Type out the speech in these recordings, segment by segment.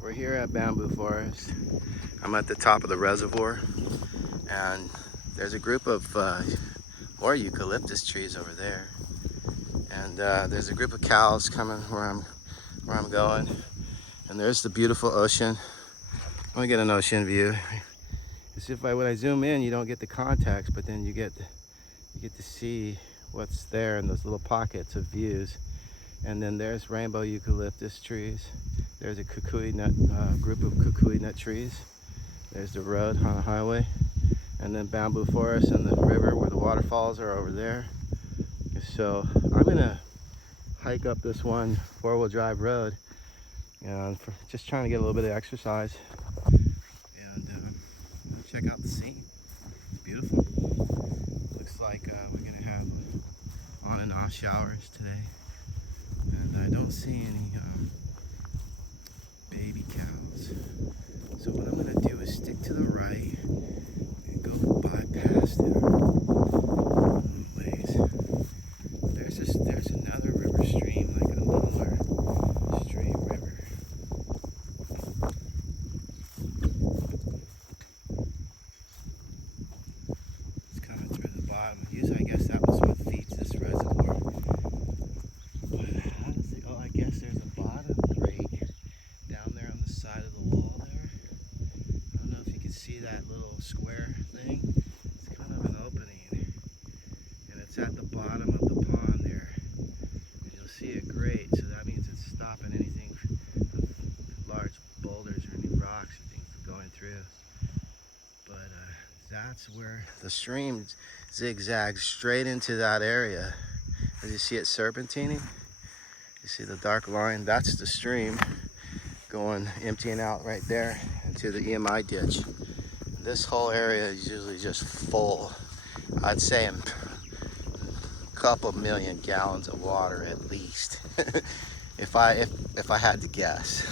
We're here at Bamboo Forest. I'm at the top of the reservoir, and there's a group of more eucalyptus trees over there. And there's a group of cows coming where I'm going. And there's the beautiful ocean. I want to get an ocean view. As if when I zoom in, you don't get the context, but then you get to see what's there in those little pockets of views. And then there's rainbow eucalyptus trees. There's a kukui nut group of kukui nut trees. There's the road on the highway, and then bamboo forest and the river where the waterfalls are over there. So I'm gonna hike up this one four-wheel drive road, and just trying to get a little bit of exercise and check out the scene. It's beautiful. Looks like we're gonna have on and off showers today, and I don't see any baby cows. So what I'm gonna do is stick to the right and go bypass them a little ways. There's another river stream, like a littler stream river. It's coming through the bottom. Usually I guess that was what feeds this reservoir. But how does it, oh, I guess there's a bottom break down there on the side of the wall there. I don't know if you can see that little square thing. It's kind of an opening, and it's at the bottom of the pond there. And you'll see a grate, so that means it's stopping anything, large boulders or any rocks or things from going through. But that's where the stream zigzags straight into that area. As you see it serpentining, you see the dark line, that's the stream going, emptying out right there into the EMI ditch. This whole area is usually just full. I'd say a couple million gallons of water at least, if I had to guess.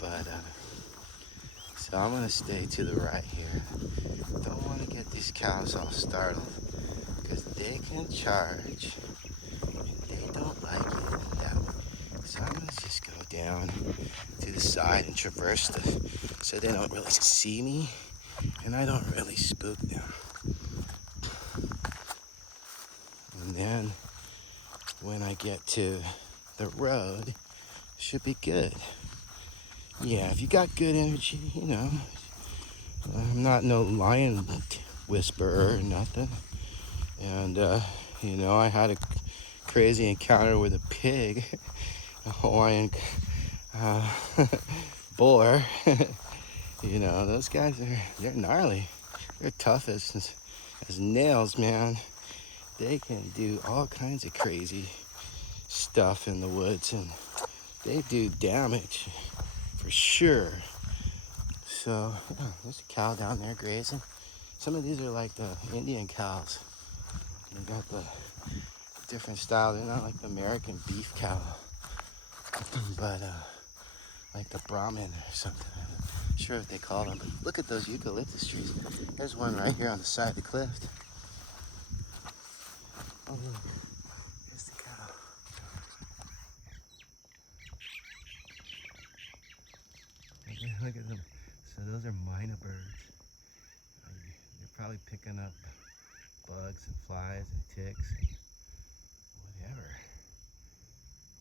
But so I'm gonna stay to the right here. Don't want to get these cows all startled because they can charge. They don't like it that way. So I'm gonna just go down to the side and traverse so they don't really see me and I don't really spook them. And then when I get to the road, should be good. Yeah, if you got good energy, you know, I'm not no lion whisperer or nothing. And you know, I had a crazy encounter with a pig, a Hawaiian boar. You know, those guys they're gnarly. They're tough as nails, man. They can do all kinds of crazy stuff in the woods, and they do damage for sure. So oh, there's a cow down there grazing. Some of these are like the Indian cows. They got the different style. They're not like the American beef cow, but like the Brahmin or something. I'm not sure what they call them. But look at those eucalyptus trees. There's one right here on the side of the cliff. Oh, look. There's the cow. Look at them. So those are minor birds. They're probably picking up bugs and flies and ticks and whatever.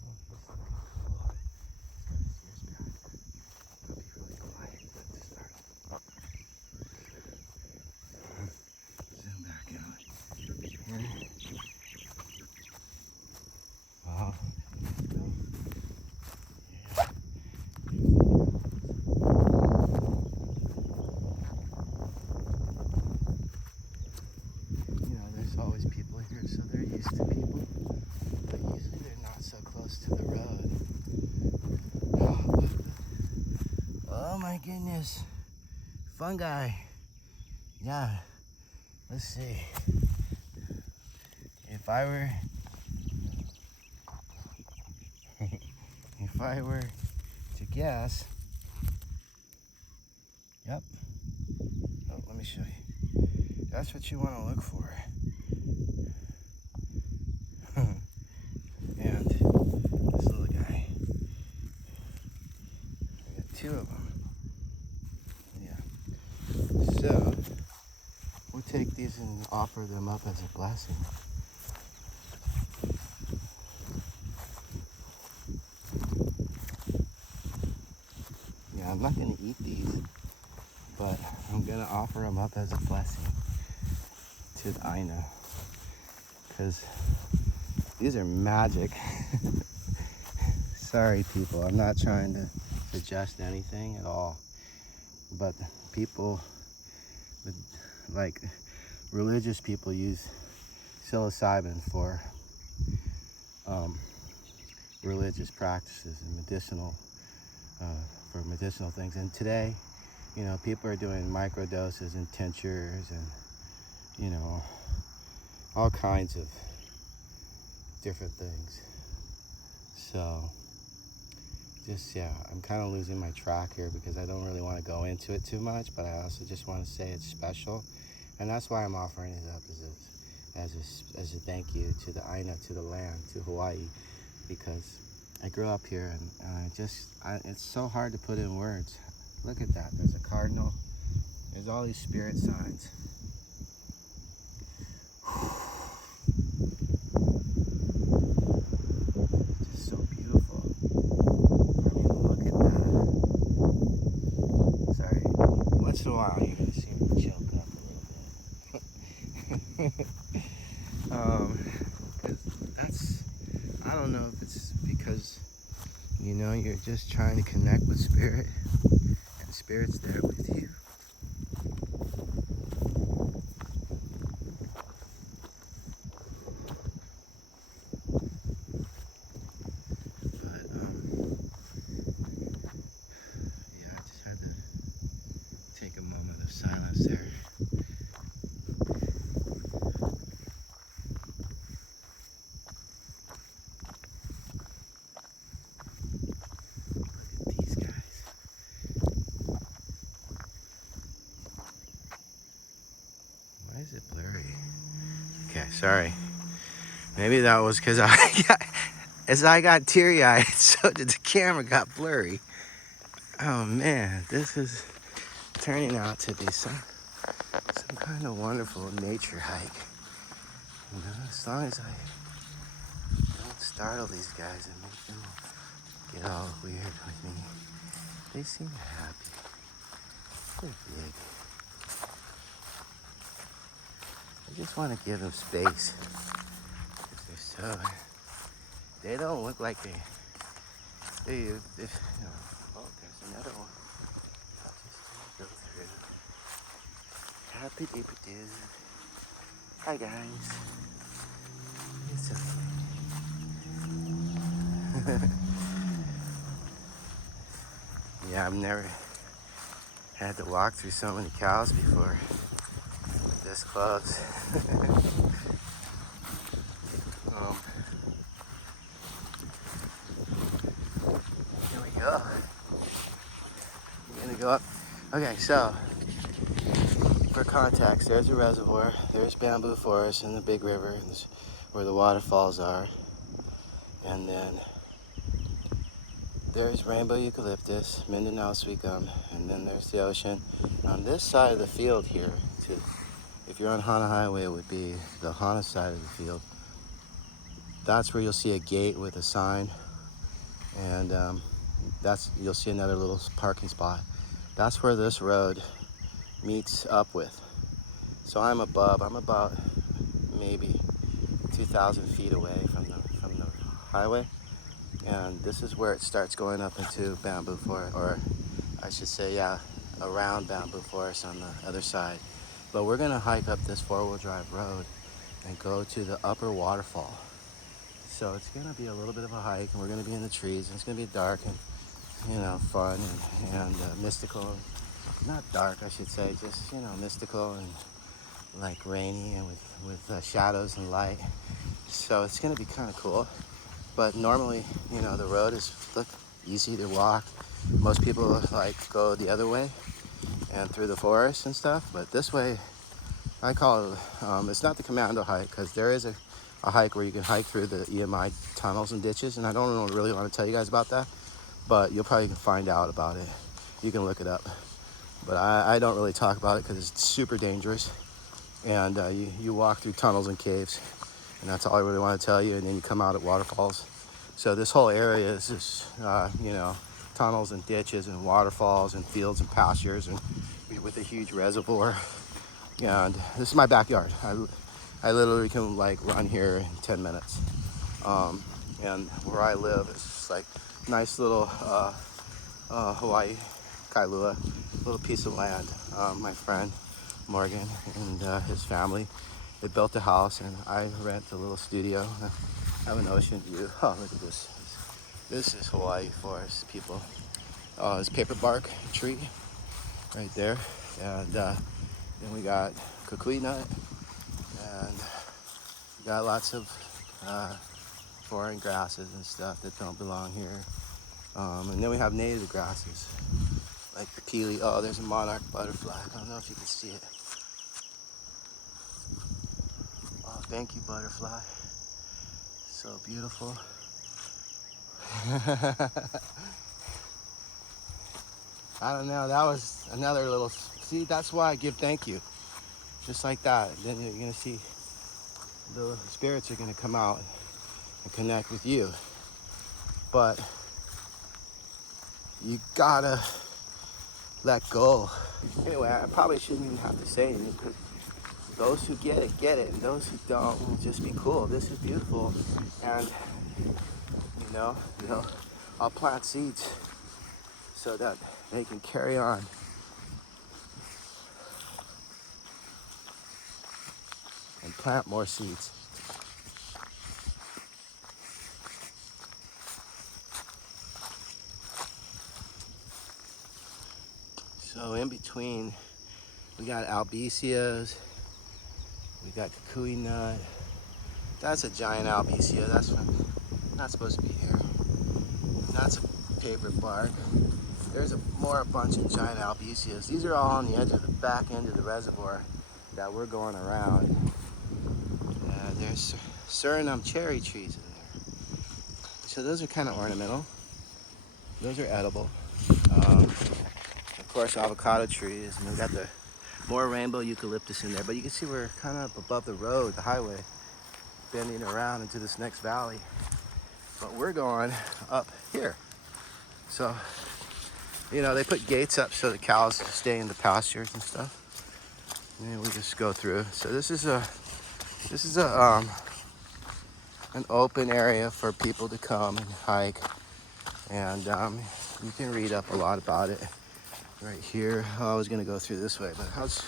Oh, he's looking cool. He's got his ears back. I'll be really quiet not to startle. Zoom back out. Wow. Always people here, so they're used to people, but usually they're not so close to the road. Oh my goodness, fungi. Yeah, let's see. If I were to guess, yep. Oh, let me show you. That's what you want to look for. And this little guy. two of them. Yeah. So we'll take these and offer them up as a blessing. Yeah, I'm not going to eat these, but I'm going to offer them up as a blessing to the Aina, because these are magic. Sorry, people, I'm not trying to suggest anything at all, but people, like religious people, use psilocybin for religious practices and for medicinal things. And today, people are doing microdoses and tinctures and, all kinds of different things. So I'm kind of losing my track here because I don't really want to go into it too much, but I also just want to say it's special, and that's why I'm offering it up as a thank you to the Aina, to the land, to Hawaii, because I grew up here, and it's so hard to put in words. Look at that. There's a cardinal. There's all these spirit signs. It's just so beautiful. I mean, look at that. Sorry. Once in a while, you're going to see me choke up a little bit. Because I don't know if it's because, you're just trying to connect with spirit, and spirit's there with you. But, I just had to take a moment of silence there. Why is it blurry? Okay, sorry. Maybe that was because I got teary-eyed, so the camera got blurry. Oh man, this is turning out to be some kind of wonderful nature hike. As long as I don't startle these guys and make them get all weird with me. They seem happy. They're big. I just want to give them space. They don't look like they oh, there's another one. I'll just go through. Happy deeper dude. Hi guys. It's okay. Yeah, I've never had to walk through so many cows before. This close. Here we go. I'm gonna go up. Okay, so for context, there's a reservoir, there's bamboo forest in the big river where the waterfalls are, and then there's rainbow eucalyptus, Mindanao sweet gum, and then there's the ocean. On this side of the field here, if you're on Hana Highway, it would be the Hana side of the field. That's where you'll see a gate with a sign, and you'll see another little parking spot. That's where this road meets up with. So I'm about maybe 2,000 feet away from the highway, and this is where it starts going up into bamboo forest, or I should say, around bamboo forest on the other side. But we're gonna hike up this four-wheel drive road and go to the upper waterfall. So it's gonna be a little bit of a hike, and we're gonna be in the trees, and it's gonna be dark and fun and mystical. Not dark, I should say, just mystical and like rainy and with shadows and light. So it's gonna be kind of cool. But normally, the road is easy to walk. Most people go the other way and through the forest and stuff. But this way, I call it. It's not the commando hike, because there is a hike where you can hike through the EMI tunnels and ditches, and I don't really want to tell you guys about that, but you'll probably find out about it. You can look it up. But I don't really talk about it because it's super dangerous. And you walk through tunnels and caves. And that's all I really want to tell you. And then you come out at waterfalls. So this whole area is just, tunnels and ditches and waterfalls and fields and pastures and with a huge reservoir. And this is my backyard. I literally can like run here in 10 minutes. And where I live is just like nice little Hawaii, Kailua, little piece of land. My friend Morgan and his family, they built a house, and I rent a little studio. I have an ocean view. Oh, look at this. This is Hawaii forest, people. Oh, it's paper bark tree right there. And then we got kukui nut, and we got lots of foreign grasses and stuff that don't belong here. And then we have native grasses, like the pili. Oh, there's a monarch butterfly. I don't know if you can see it. Oh, thank you, butterfly. So beautiful. I don't know, that was another little, see, that's why I give thank you. Just like that. Then you're gonna see the spirits are gonna come out and connect with you. But you gotta let go. Anyway, I probably shouldn't even have to say anything, because those who get it, and those who don't will just be cool. This is beautiful, and I'll plant seeds so that they can carry on. And plant more seeds. So in between, we got albicias, we got kukui nut. That's a giant albicea. That's not supposed to be here. That's a paper bark. There's a bunch of giant albicias. These are all on the edge of the back end of the reservoir that we're going around. There's Suriname cherry trees in there. So those are kind of ornamental. Those are edible. Of course, avocado trees, and we've got the more rainbow eucalyptus in there. But you can see we're kind of above the road, the highway, bending around into this next valley. But we're going up here. So, they put gates up so the cows stay in the pastures and stuff. And we just go through. So this is an open area for people to come and hike. And you can read up a lot about it right here. I was gonna go through this way, but let's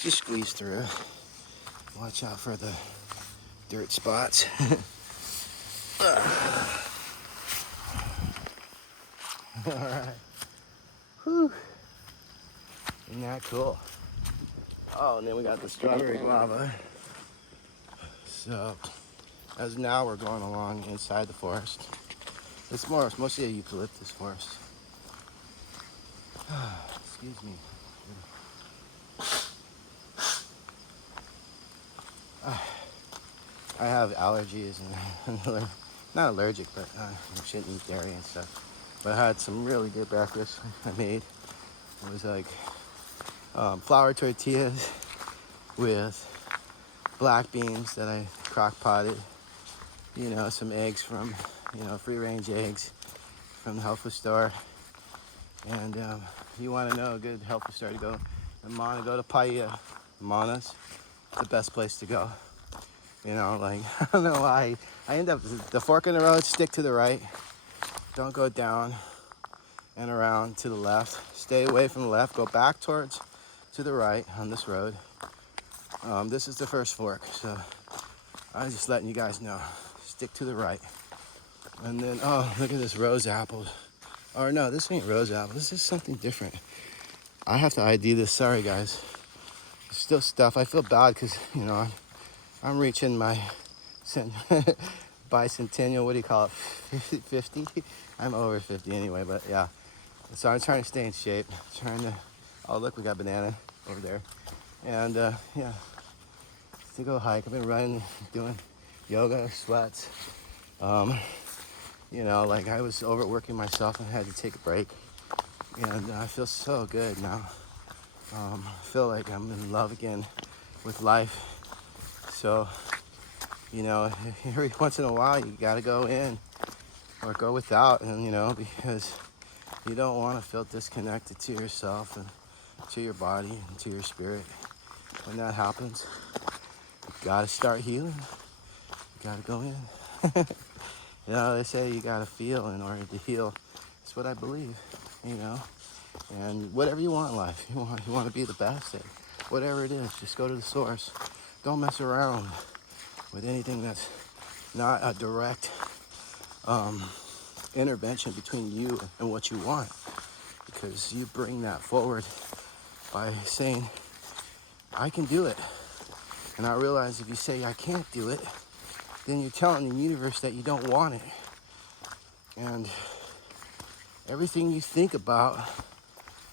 just squeeze through. Watch out for the dirt spots. All right. Whew. Isn't that cool? Oh, and then we got the strawberry guava. So, as now we're going along inside the forest. It's mostly a eucalyptus forest. Excuse me. I have allergies and not allergic, but I shouldn't eat dairy and stuff. But I had some really good breakfast I made. It was like flour tortillas with black beans that I crock potted. Some eggs from, free range eggs from the health food store. And if you want to know a good health food store to go to Paia. Mana's the best place to go. I don't know why. I end up, the fork in the road, stick to the right. Don't go down and around to the left. Stay away from the left. Go back to the right on this road. This is the first fork, so I'm just letting you guys know. Stick to the right. And then, oh, look at this rose apple. Or no, this ain't rose apple. This is something different. I have to ID this. Sorry, guys. It's still stuff. I feel bad because, I'm reaching my bicentennial, what do you call it, 50? I'm over 50 anyway, but yeah. So I'm trying to stay in shape. Oh, look, we got banana over there. And yeah, to go hike. I've been running, doing yoga, sweats. I was overworking myself and had to take a break. And I feel so good now. I feel like I'm in love again with life. So, every once in a while you gotta go in or go without, and because you don't want to feel disconnected to yourself and to your body and to your spirit. When that happens, you gotta start healing. You gotta go in. They say you gotta feel in order to heal. It's what I believe, And whatever you want in life, you want to be the best at whatever it is. Just go to the source. Don't mess around with anything that's not a direct intervention between you and what you want, because you bring that forward by saying, I can do it. And I realize if you say I can't do it, then you're telling the universe that you don't want it. And everything you think about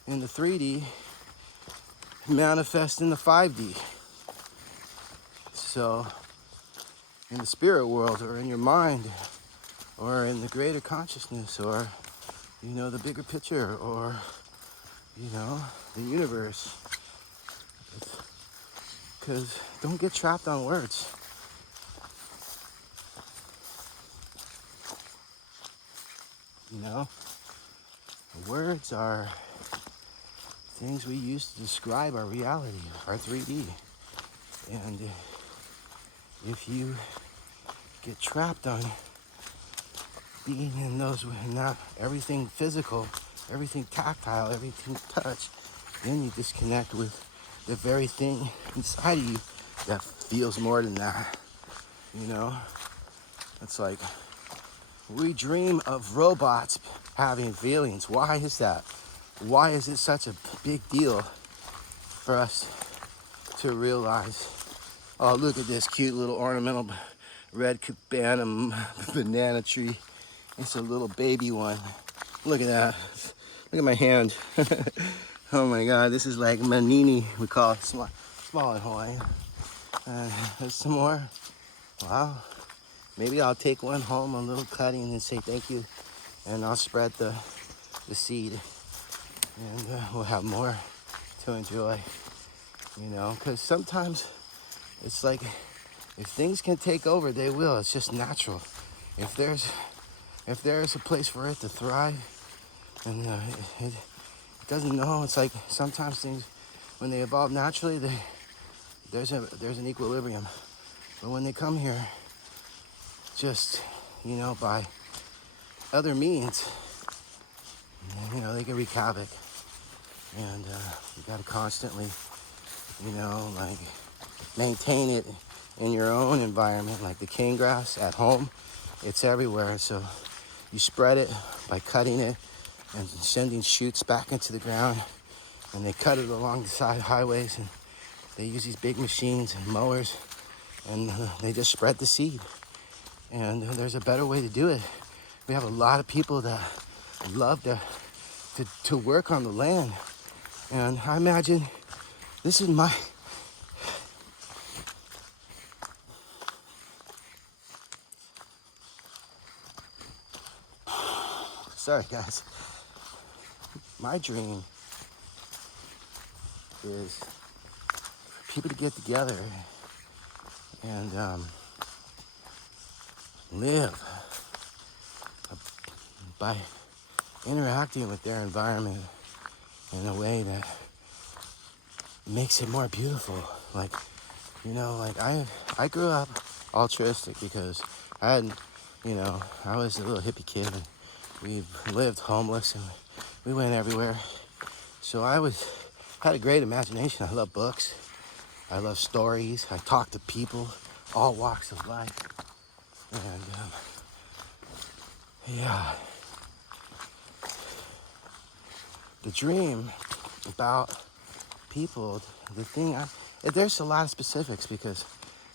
in the 3D manifests in the 5D. So in the spirit world, or in your mind, or in the greater consciousness, or the bigger picture, or the universe. Because don't get trapped on words. Words are things we use to describe our reality, our 3D. And if you get trapped on being in those, not everything physical, everything tactile, everything touch, then you disconnect with the very thing inside of you that feels more than that. It's like we dream of robots having feelings. Why is that? Why is it such a big deal for us to realize, oh, look at this cute little ornamental red cabana banana tree. It's a little baby one. Look at that. Look at my hand. Oh my God, this is like manini, we call it, small in Hawaii. There's some more. Wow. Maybe I'll take one home, a little cutting, and say thank you. And I'll spread the seed. And we'll have more to enjoy. Because sometimes it's like, if things can take over, they will. It's just natural. If there's a place for it to thrive, and it doesn't know. It's like sometimes things, when they evolve naturally, there's an equilibrium. But when they come here, just by other means, they can wreak havoc. And you got to constantly, maintain it in your own environment, like the cane grass at home. It's everywhere. So you spread it by cutting it and sending shoots back into the ground. And they cut it along the side highways, and they use these big machines and mowers, and they just spread the seed. And there's a better way to do it. We have a lot of people that love to work on the land. And I imagine this is my... Sorry, guys. My dream is for people to get together and live by interacting with their environment in a way that makes it more beautiful. Like I grew up altruistic because I was a little hippie kid, and we lived homeless, and we went everywhere. So had a great imagination. I love books. I love stories. I talk to people, all walks of life. And the dream about people, there's a lot of specifics because,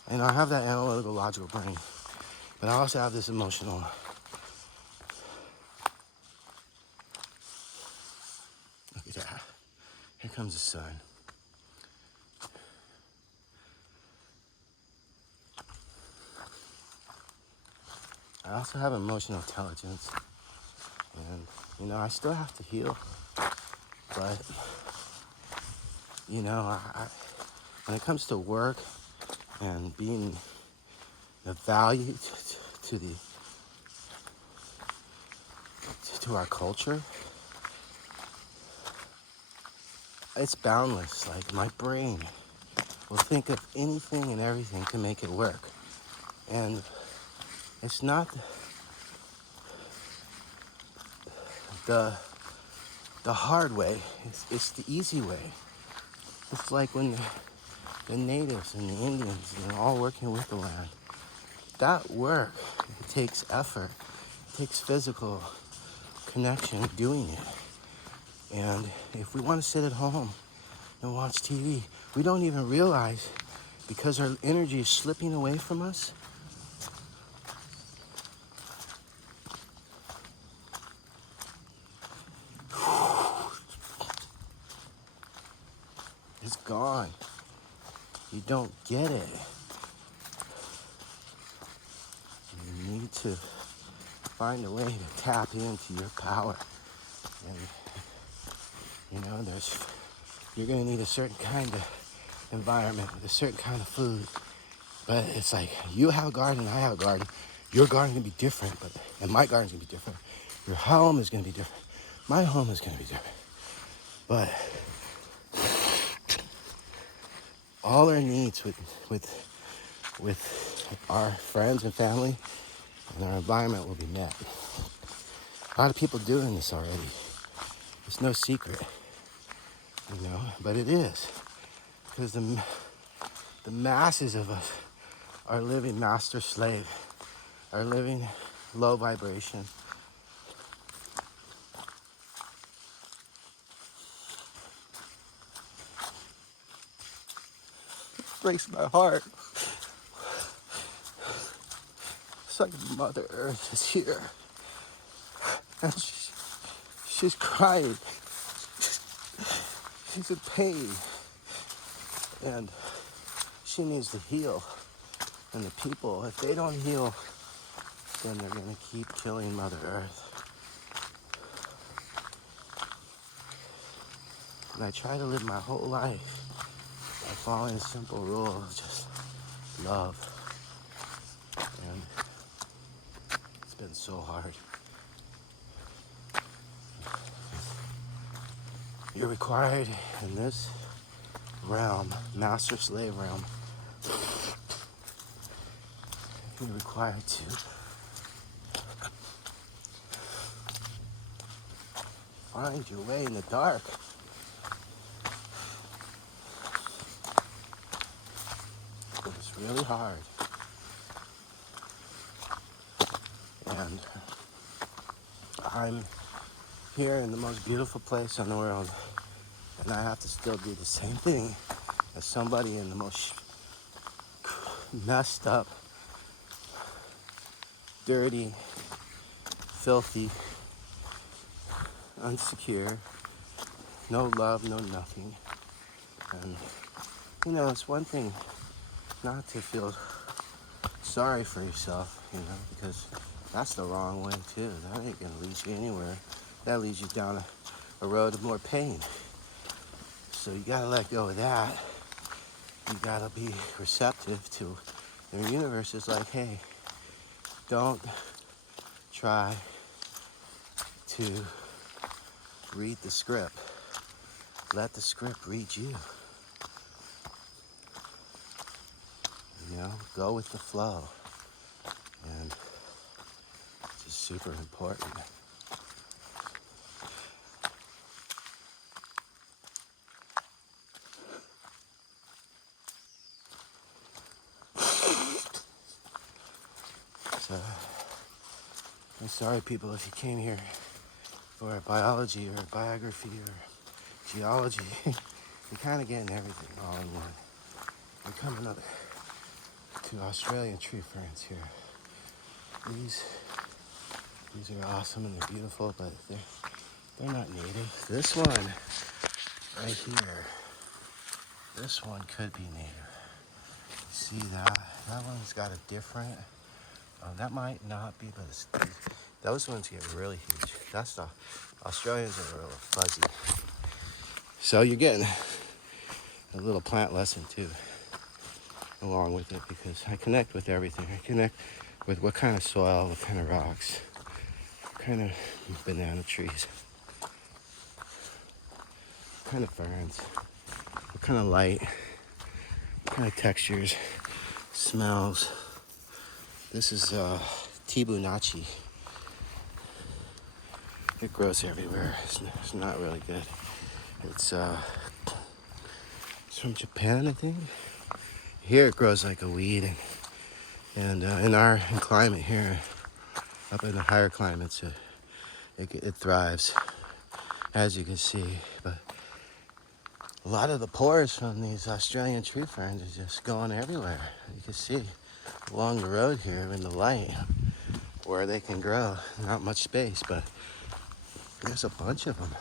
I have that analytical, logical brain, but I also have this emotional. Look at that. Here comes the sun. I also have emotional intelligence, and I still have to heal. But, when it comes to work and being of value to the to our culture, it's boundless. Like, my brain will think of anything and everything to make it work. And it's not the hard way, it's the easy way. It's like when the natives and the Indians, all working with the land. That work, it takes effort, it takes physical connection doing it. And if we want to sit at home and watch TV, we don't even realize, because our energy is slipping away from us. It's gone. You don't get it. You need to find a way to tap into your power. And you're gonna need a certain kind of environment with a certain kind of food. But it's like, you have a garden, I have a garden. Your garden can be different, and my garden's gonna be different. Your home is gonna be different. My home is gonna be different. But all our needs with our friends and family and our environment will be met. A lot of people doing this already. It's no secret, but it is, because the masses of us are living master slave, are living low vibration. It breaks my heart. It's like Mother Earth is here, and she's crying. She's in pain, and she needs to heal. And the people, if they don't heal, then they're gonna keep killing Mother Earth. And I try to live my whole life by following a simple rule of just love. And it's been so hard. You're required in this realm, master slave realm, you're required to find your way in the dark. It's really hard. And I'm here in the most beautiful place in the world, and I have to still do the same thing as somebody in the most messed up, dirty, filthy, unsecure, no love, no nothing. And it's one thing not to feel sorry for yourself, because that's the wrong way too. That ain't gonna lead you anywhere. That leads you down a road of more pain. So you gotta let go of that. You gotta be receptive to the universe. Is like, hey, don't try to read the script. Let the script read you. Go with the flow. And it's just super important. So, I'm sorry, people, if you came here for a biology or a biography or geology. You're kind of getting everything all in one. We're coming up to Australian tree ferns here. These are awesome and they're beautiful, but they're not native. This one right here, this one could be native. See that? That one's got a different. That might not be, but those ones get really huge. That's the Australians are a little fuzzy. So you're getting a little plant lesson too, along with it, because I connect with everything. I connect with what kind of soil, what kind of rocks, what kind of banana trees, what kind of ferns, what kind of light, what kind of textures, smells. This is Tibunachi. It grows everywhere. It's not really good. It's from Japan, I think. Here it grows like a weed, and in our climate here, up in the higher climates, it thrives, as you can see. But a lot of the pores from these Australian tree ferns are just going everywhere. You can see along the road here in the light where they can grow. Not much space, but there's a bunch of them.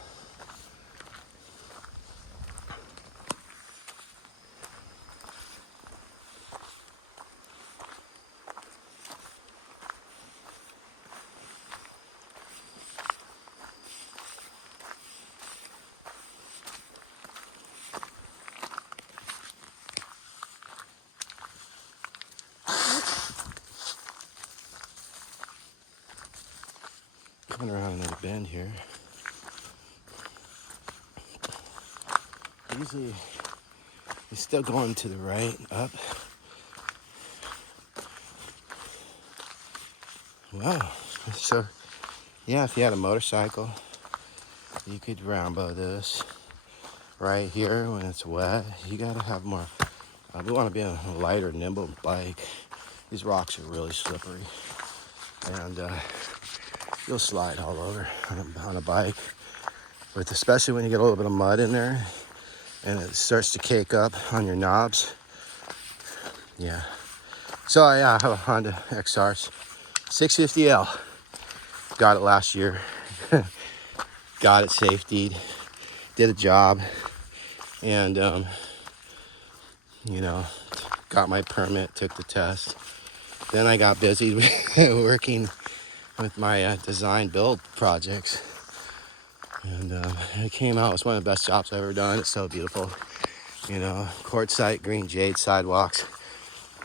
Coming around another bend here. Usually it's still going to the right, up. Wow. So, yeah, if you had a motorcycle, you could Rambo this right here when it's wet. You gotta have more. We want to be on a lighter, nimble bike. These rocks are really slippery, and you'll slide all over on a bike. But especially when you get a little bit of mud in there, and it starts to cake up on your knobs. Yeah. So yeah, I have a Honda XR 650L. Got it last year. Got it safetied. Did a job, and got my permit. Took the test. Then I got busy working with my design build projects, and it came out. It was one of the best jobs I've ever done. It's so beautiful. Quartzite green jade sidewalks,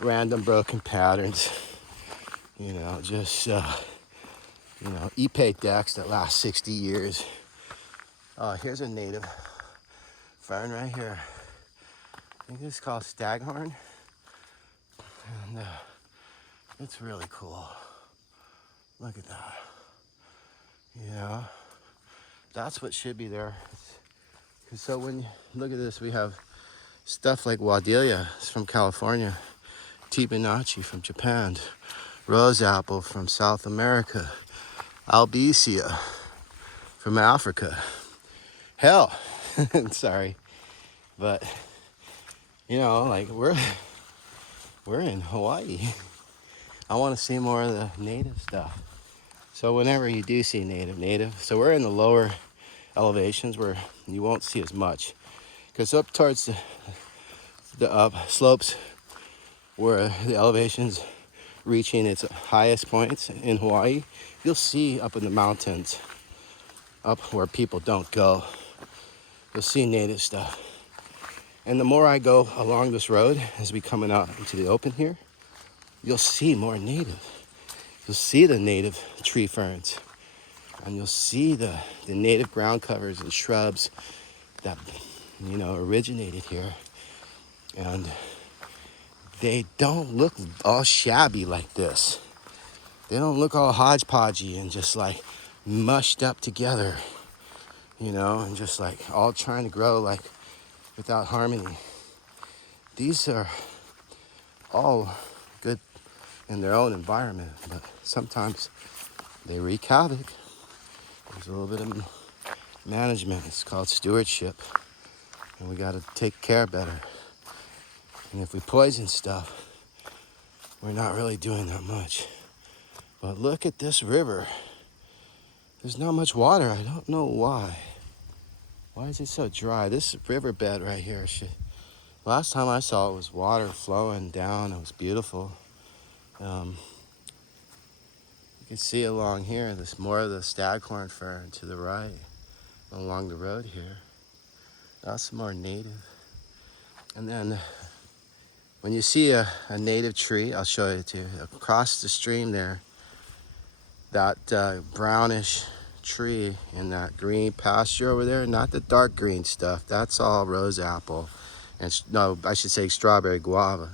random broken patterns, just Ipe decks that last 60 years. Here's a native fern right here. I think this is called staghorn, and it's really cool. Look at that. That's what should be there. So when you look at this, we have stuff like Wadelia from California, Tibinachi from Japan, rose apple from South America, Albizia from Africa. Hell, sorry, but we're in Hawaii. I want to see more of the native stuff. So whenever you do see native, so we're in the lower elevations where you won't see as much, because up towards the up slopes where the elevations reaching its highest points in Hawaii, you'll see up in the mountains, up where people don't go, you'll see native stuff. And the more I go along this road, as we coming out into the open here, you'll see more native. You'll see the native tree ferns, and you'll see the native ground covers and shrubs that originated here. And they don't look all shabby like this. They don't look all hodgepodgey and just like mushed up together, and just like all trying to grow like without harmony. These are all good in their own environment, but sometimes they wreak havoc. There's a little bit of management. It's called stewardship, and we got to take care better. And if we poison stuff, we're not really doing that much. But look at this river. There's not much water. I don't know why. Why is it so dry? This riverbed right here, last time I saw it was water flowing down. It was beautiful. You can see along here, there's more of the staghorn fern to the right, along the road here. That's more native. And then when you see a native tree, I'll show it to you. Across the stream there, that brownish tree in that green pasture over there, not the dark green stuff, that's all rose apple. And no, I should say strawberry guava.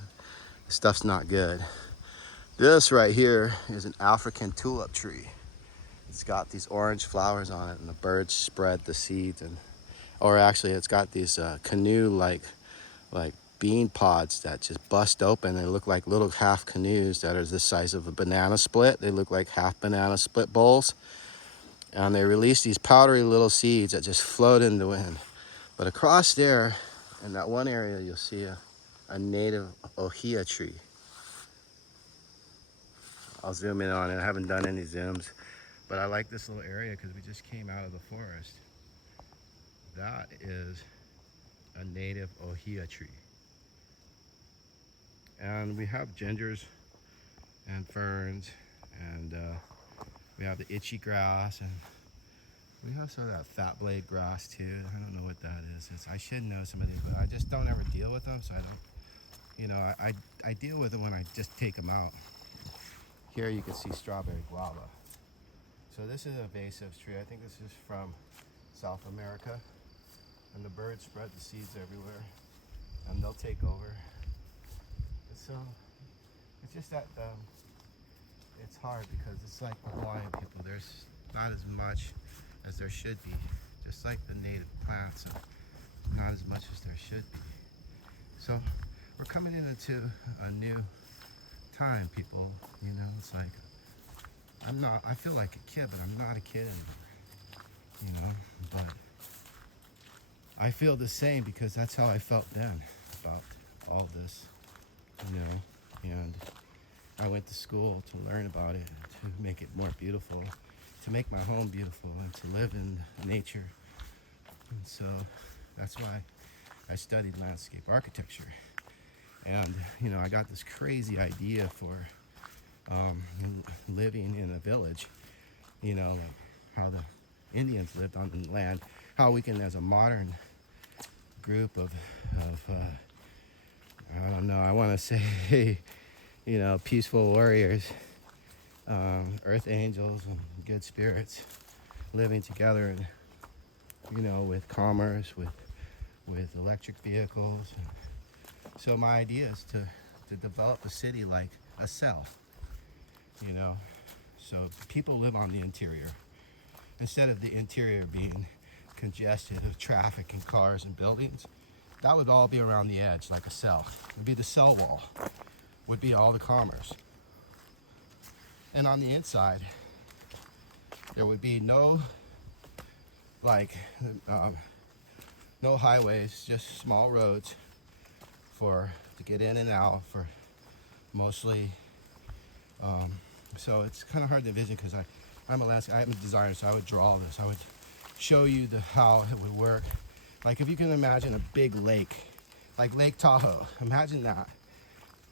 The stuff's not good. This right here is an African tulip tree. It's got these orange flowers on it, and the birds spread the seeds, and or actually it's got these canoe like bean pods that just bust open. They look like little half canoes that are the size of a banana split. They look like half banana split bowls, and they release these powdery little seeds that just float in the wind. But across there in that one area, you'll see a native ohia tree. I'll zoom in on it. I haven't done any zooms, but I like this little area because we just came out of the forest. That is a native ohia tree. And we have gingers and ferns, and we have the itchy grass, and we have some of that fat blade grass too. I don't know what that is. I should know some of these, but I just don't ever deal with them, so I don't, you know, I deal with them when I just take them out. Here you can see strawberry guava. So this is an invasive tree. I think this is from South America, and the birds spread the seeds everywhere, and they'll take over. So it's just that it's hard because it's like the Hawaiian people. There's not as much as there should be, just like the native plants, not as much as there should be. So we're coming into a new time, people. You know, it's like I feel like a kid, but I'm not a kid anymore. You know, but I feel the same because that's how I felt then about all this. You know, and I went to school to learn about it, to make it more beautiful, to make my home beautiful, and to live in nature. And so that's why I studied landscape architecture. And you know, I got this crazy idea for living in a village. You know, like how the Indians lived on the land, how we can, as a modern group of I don't know, I want to say, you know, peaceful warriors, earth angels and good spirits living together, and, you know, with commerce, with electric vehicles. And so my idea is to develop a city like a cell, you know, so people live on the interior instead of the interior being congested with traffic and cars and buildings. That would all be around the edge like a cell. It would be the cell wall, would be all the commerce. And on the inside, there would be no no highways, just small roads to get in and out for mostly. So it's kind of hard to envision because I'm a designer, so I would draw this. I would show you how it would work. Like if you can imagine a big lake, like Lake Tahoe, imagine that.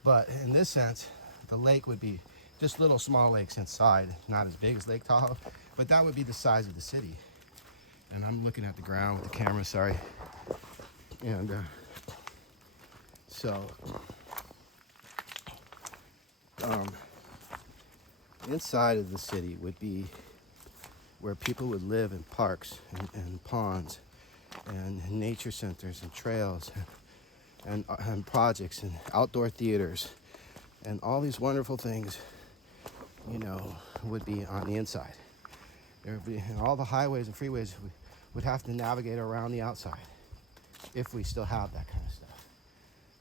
But in this sense, the lake would be just little small lakes inside, not as big as Lake Tahoe, but that would be the size of the city. And I'm looking at the ground with the camera, sorry. And so inside of the city would be where people would live in parks and ponds and nature centers and trails and projects and outdoor theaters and all these wonderful things, you know, would be on the inside. There would be, and all the highways and freeways would have to navigate around the outside if we still have that kind of stuff.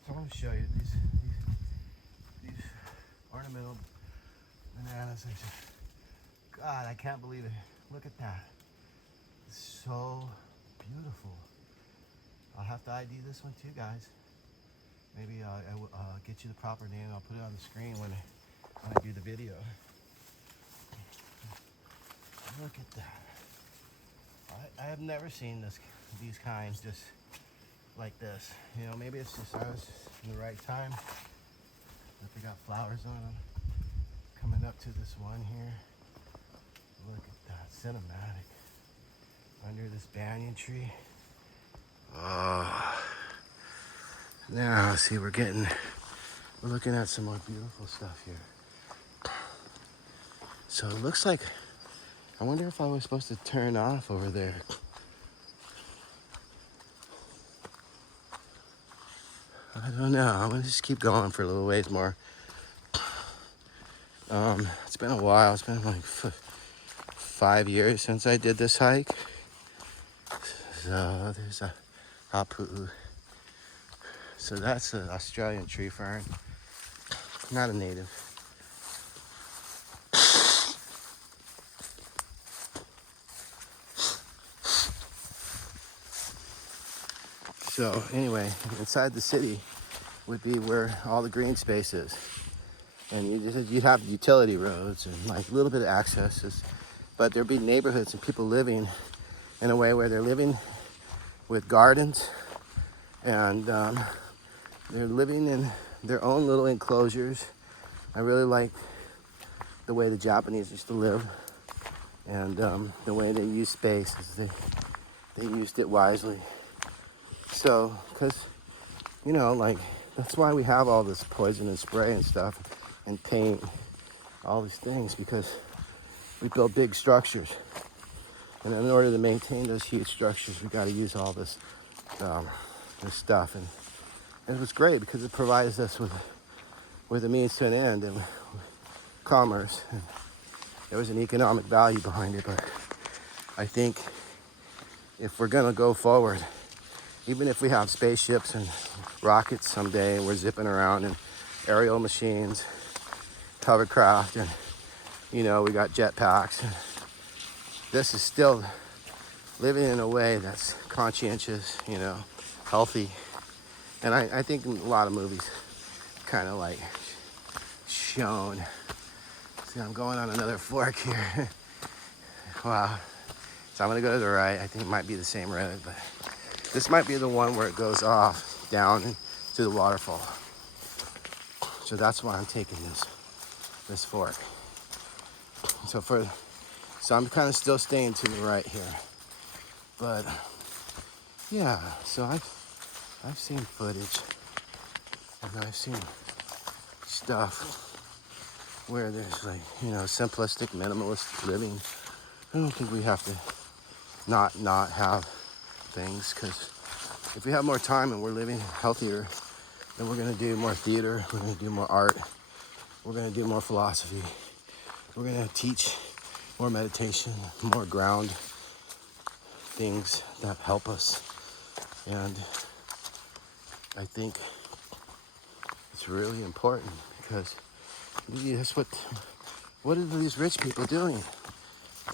So I want to show you these ornamental bananas. God, I can't believe it. Look at that. It's so beautiful. I'll have to ID this one too, guys. Maybe I'll get you the proper name. I'll put it on the screen when I do the video. Look at that. I have never seen these kinds just like this. You know, maybe it's just I was in the right time. But they got flowers on them. Coming up to this one here. Look at that, cinematic. Under this banyan tree. Oh, now see, we're looking at some more beautiful stuff here. So it looks like, I wonder if I was supposed to turn off over there. I don't know. I'm gonna just keep going for a little ways more. It's been a while. It's been like 5 years since I did this hike. So there's a hapu. So that's an Australian tree fern, not a native. So anyway, inside the city would be where all the green space is. And you'd have utility roads and like a little bit of accesses, but there'd be neighborhoods and people living in a way where they're living with gardens, and they're living in their own little enclosures. I really like the way the Japanese used to live, and the way they use space is they used it wisely. So, because, like, that's why we have all this poison and spray and stuff and paint, all these things, because we build big structures. And in order to maintain those huge structures, we got to use all this stuff. And it was great because it provides us with a means to an end and commerce. And there was an economic value behind it. But I think if we're going to go forward, even if we have spaceships and rockets someday and we're zipping around in aerial machines, hovercraft, and we got jetpacks, and this is still living in a way that's conscientious, healthy. And I think a lot of movies kind of like shown. See, I'm going on another fork here. Wow. So I'm gonna go to the right. I think it might be the same road, but this might be the one where it goes off down to the waterfall. So that's why I'm taking this fork. So I'm kind of still staying to the right here. But yeah, so I've seen footage and I've seen stuff where there's like, simplistic, minimalist living. I don't think we have to not have things, because if we have more time and we're living healthier, then we're going to do more theater, we're going to do more art, we're going to do more philosophy, we're going to teach more meditation, more ground things that help us. And I think it's really important, because that's what are these rich people doing?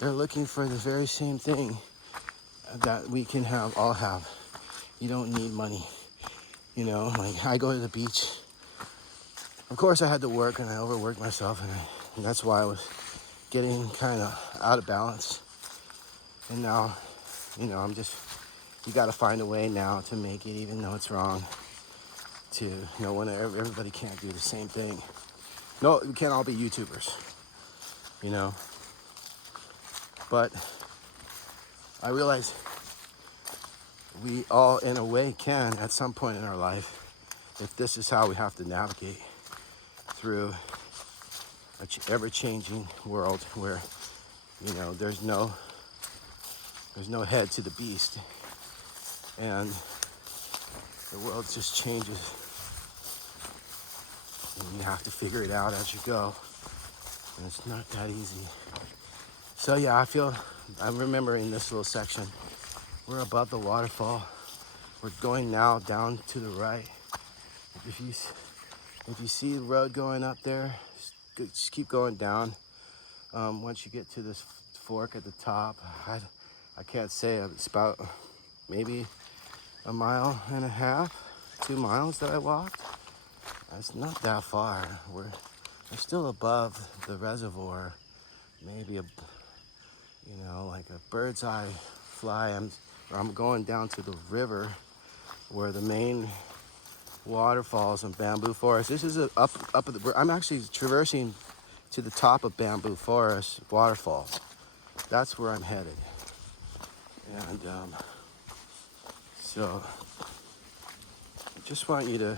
They're looking for the very same thing that we can all have. You don't need money. Like I go to the beach. Of course I had to work and I overworked myself, and that's why I was getting kind of out of balance. And now, you got to find a way now to make it, even though it's wrong, to, when everybody can't do the same thing. No, we can't all be YouTubers, but I realize we all, in a way, can at some point in our life, if this is how we have to navigate through an ever-changing world where, there's no head to the beast, and the world just changes, and you have to figure it out as you go, and it's not that easy. So yeah, I'm remembering this little section. We're above the waterfall. We're going now down to the right. If you see the road going up there, just keep going down. Once you get to this fork at the top, I can't say, it's about maybe 1.5 miles, 2 miles that I walked. It's not that far. We're still above the reservoir, maybe like a bird's eye fly. I'm going down to the river where the main waterfalls and bamboo forest. This is up at I'm actually traversing to the top of bamboo forest waterfalls. That's where I'm headed. And So I just want you to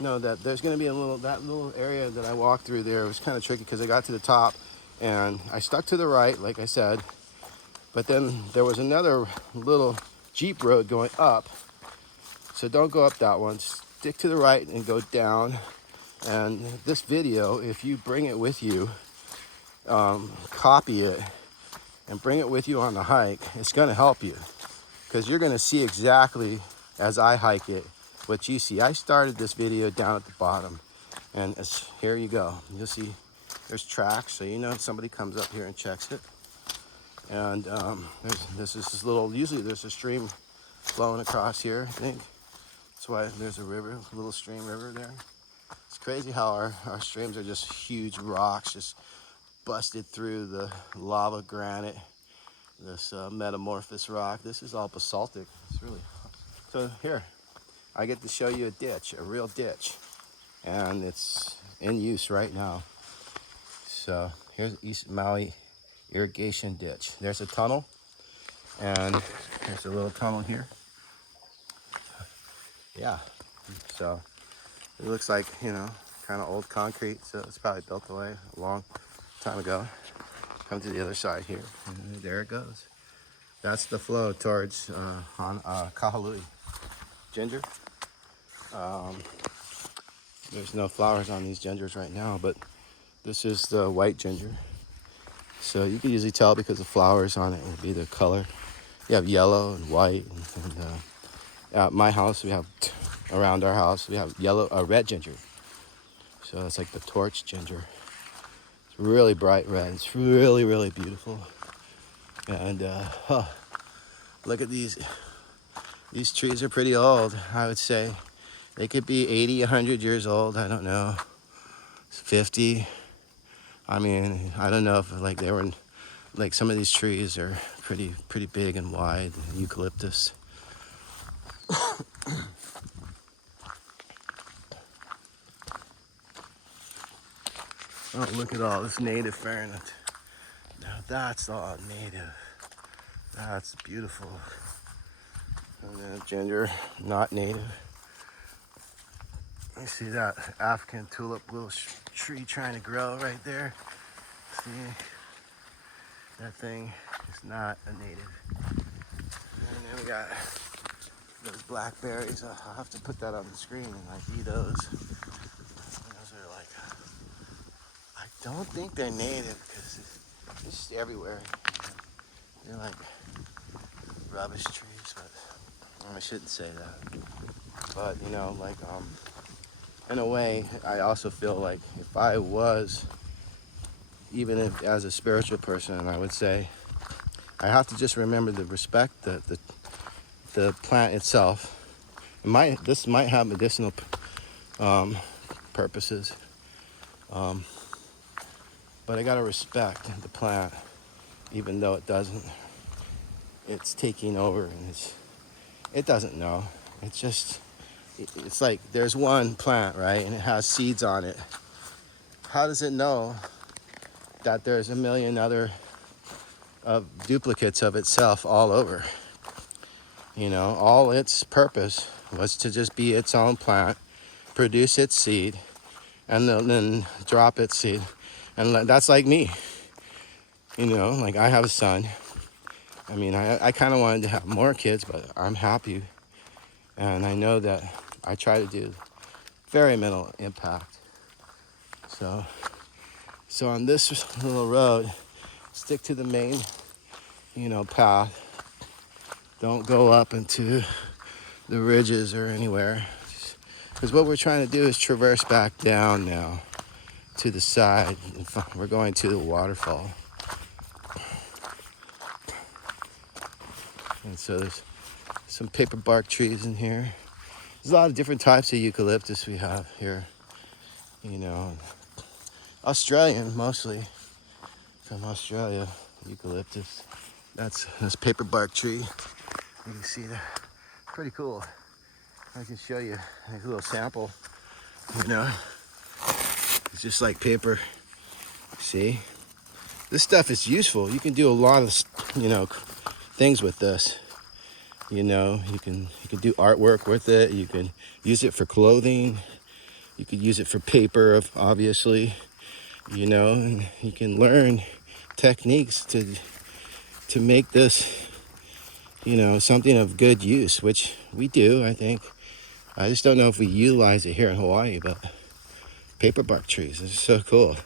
know that there's going to be that little area that I walked through there. It was kind of tricky because I got to the top and I stuck to the right, like I said, but then there was another little Jeep road going up. So don't go up that one. Stick to the right and go down. And this video, if you bring it with you, copy it and bring it with you on the hike, it's going to help you because you're going to see exactly as I hike it what you see. I started this video down at the bottom, and here you go. You'll see there's tracks, so you know somebody comes up here and checks it. And usually there's a stream flowing across here, I think. That's why there's a river, a little stream river there. It's crazy how our streams are just huge rocks, just busted through the lava granite, this metamorphous rock. This is all basaltic. It's really, so here, I get to show you a ditch, a real ditch, and it's in use right now. So here's East Maui irrigation ditch. There's a tunnel, and there's a little tunnel here. Yeah, so it looks like, you know, kind of old concrete, so it's probably built away a long time ago. Come to the other side here, and there it goes. That's the flow towards Kahului. Ginger. There's no flowers on these gingers right now, but this is the white ginger. So you can usually tell because the flowers on it will be the color. You have yellow and white, and at my house we have, around our house we have red ginger. So it's like the torch ginger. It's really bright red. It's really, really beautiful. And look at these. These trees are pretty old, I would say. They could be 80, 100 years old. I don't know. 50. I mean, I don't know if like they were, like some of these trees are pretty big and wide. Eucalyptus. Oh, look at all this native fern. Now that's all native. That's beautiful. And then ginger, not native. You see that African tulip little tree trying to grow right there? See? That thing is not a native. And then we got those blackberries. I'll have to put that on the screen and like eat those. Those are like, I don't think they're native because they're just everywhere. They're like rubbish trees, but I shouldn't say that. But you know, like in a way, I also feel like if I was, even if as a spiritual person, I would say I have to just remember to respect the plant itself. This might have medicinal purposes, but I gotta respect the plant, even though it doesn't. It's taking over, and it doesn't know. It's like there's one plant, right, and it has seeds on it. How does it know that there's a million other duplicates of itself all over? You know, all its purpose was to just be its own plant, produce its seed, and then drop its seed. And that's like me. You know, like I have a son. I mean, I kind of wanted to have more kids, but I'm happy. And I know that I try to do very minimal impact. So on this little road, stick to the main, you know, path. Don't go up into the ridges or anywhere. Because what we're trying to do is traverse back down now to the side. We're going to the waterfall. And so there's some paper bark trees in here. There's a lot of different types of eucalyptus we have here. You know, Australian mostly, from Australia, eucalyptus. That's this paper bark tree. You can see that. Pretty cool. I can show you a little sample. You know, it's just like paper. See, this stuff is useful. You can do a lot of, you know, things with this. You can do artwork with it. You can use it for clothing. You could use it for paper, obviously. And you can learn techniques to make this, something of good use, which we do, I think. I just don't know if we utilize it here in Hawaii, but paper bark trees is so cool.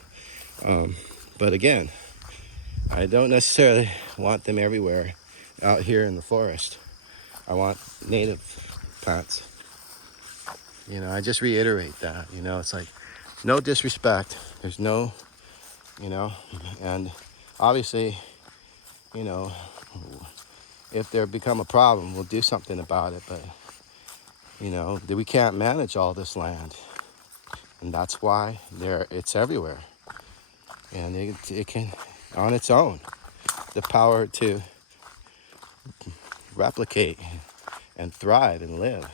But again, I don't necessarily want them everywhere out here in the forest. I want native plants. I just reiterate that. It's like no disrespect. There's no, and obviously, you know, if there become a problem, we'll do something about it. But, we can't manage all this land. And that's why it's everywhere. And it can, on its own, the power to replicate and thrive and live.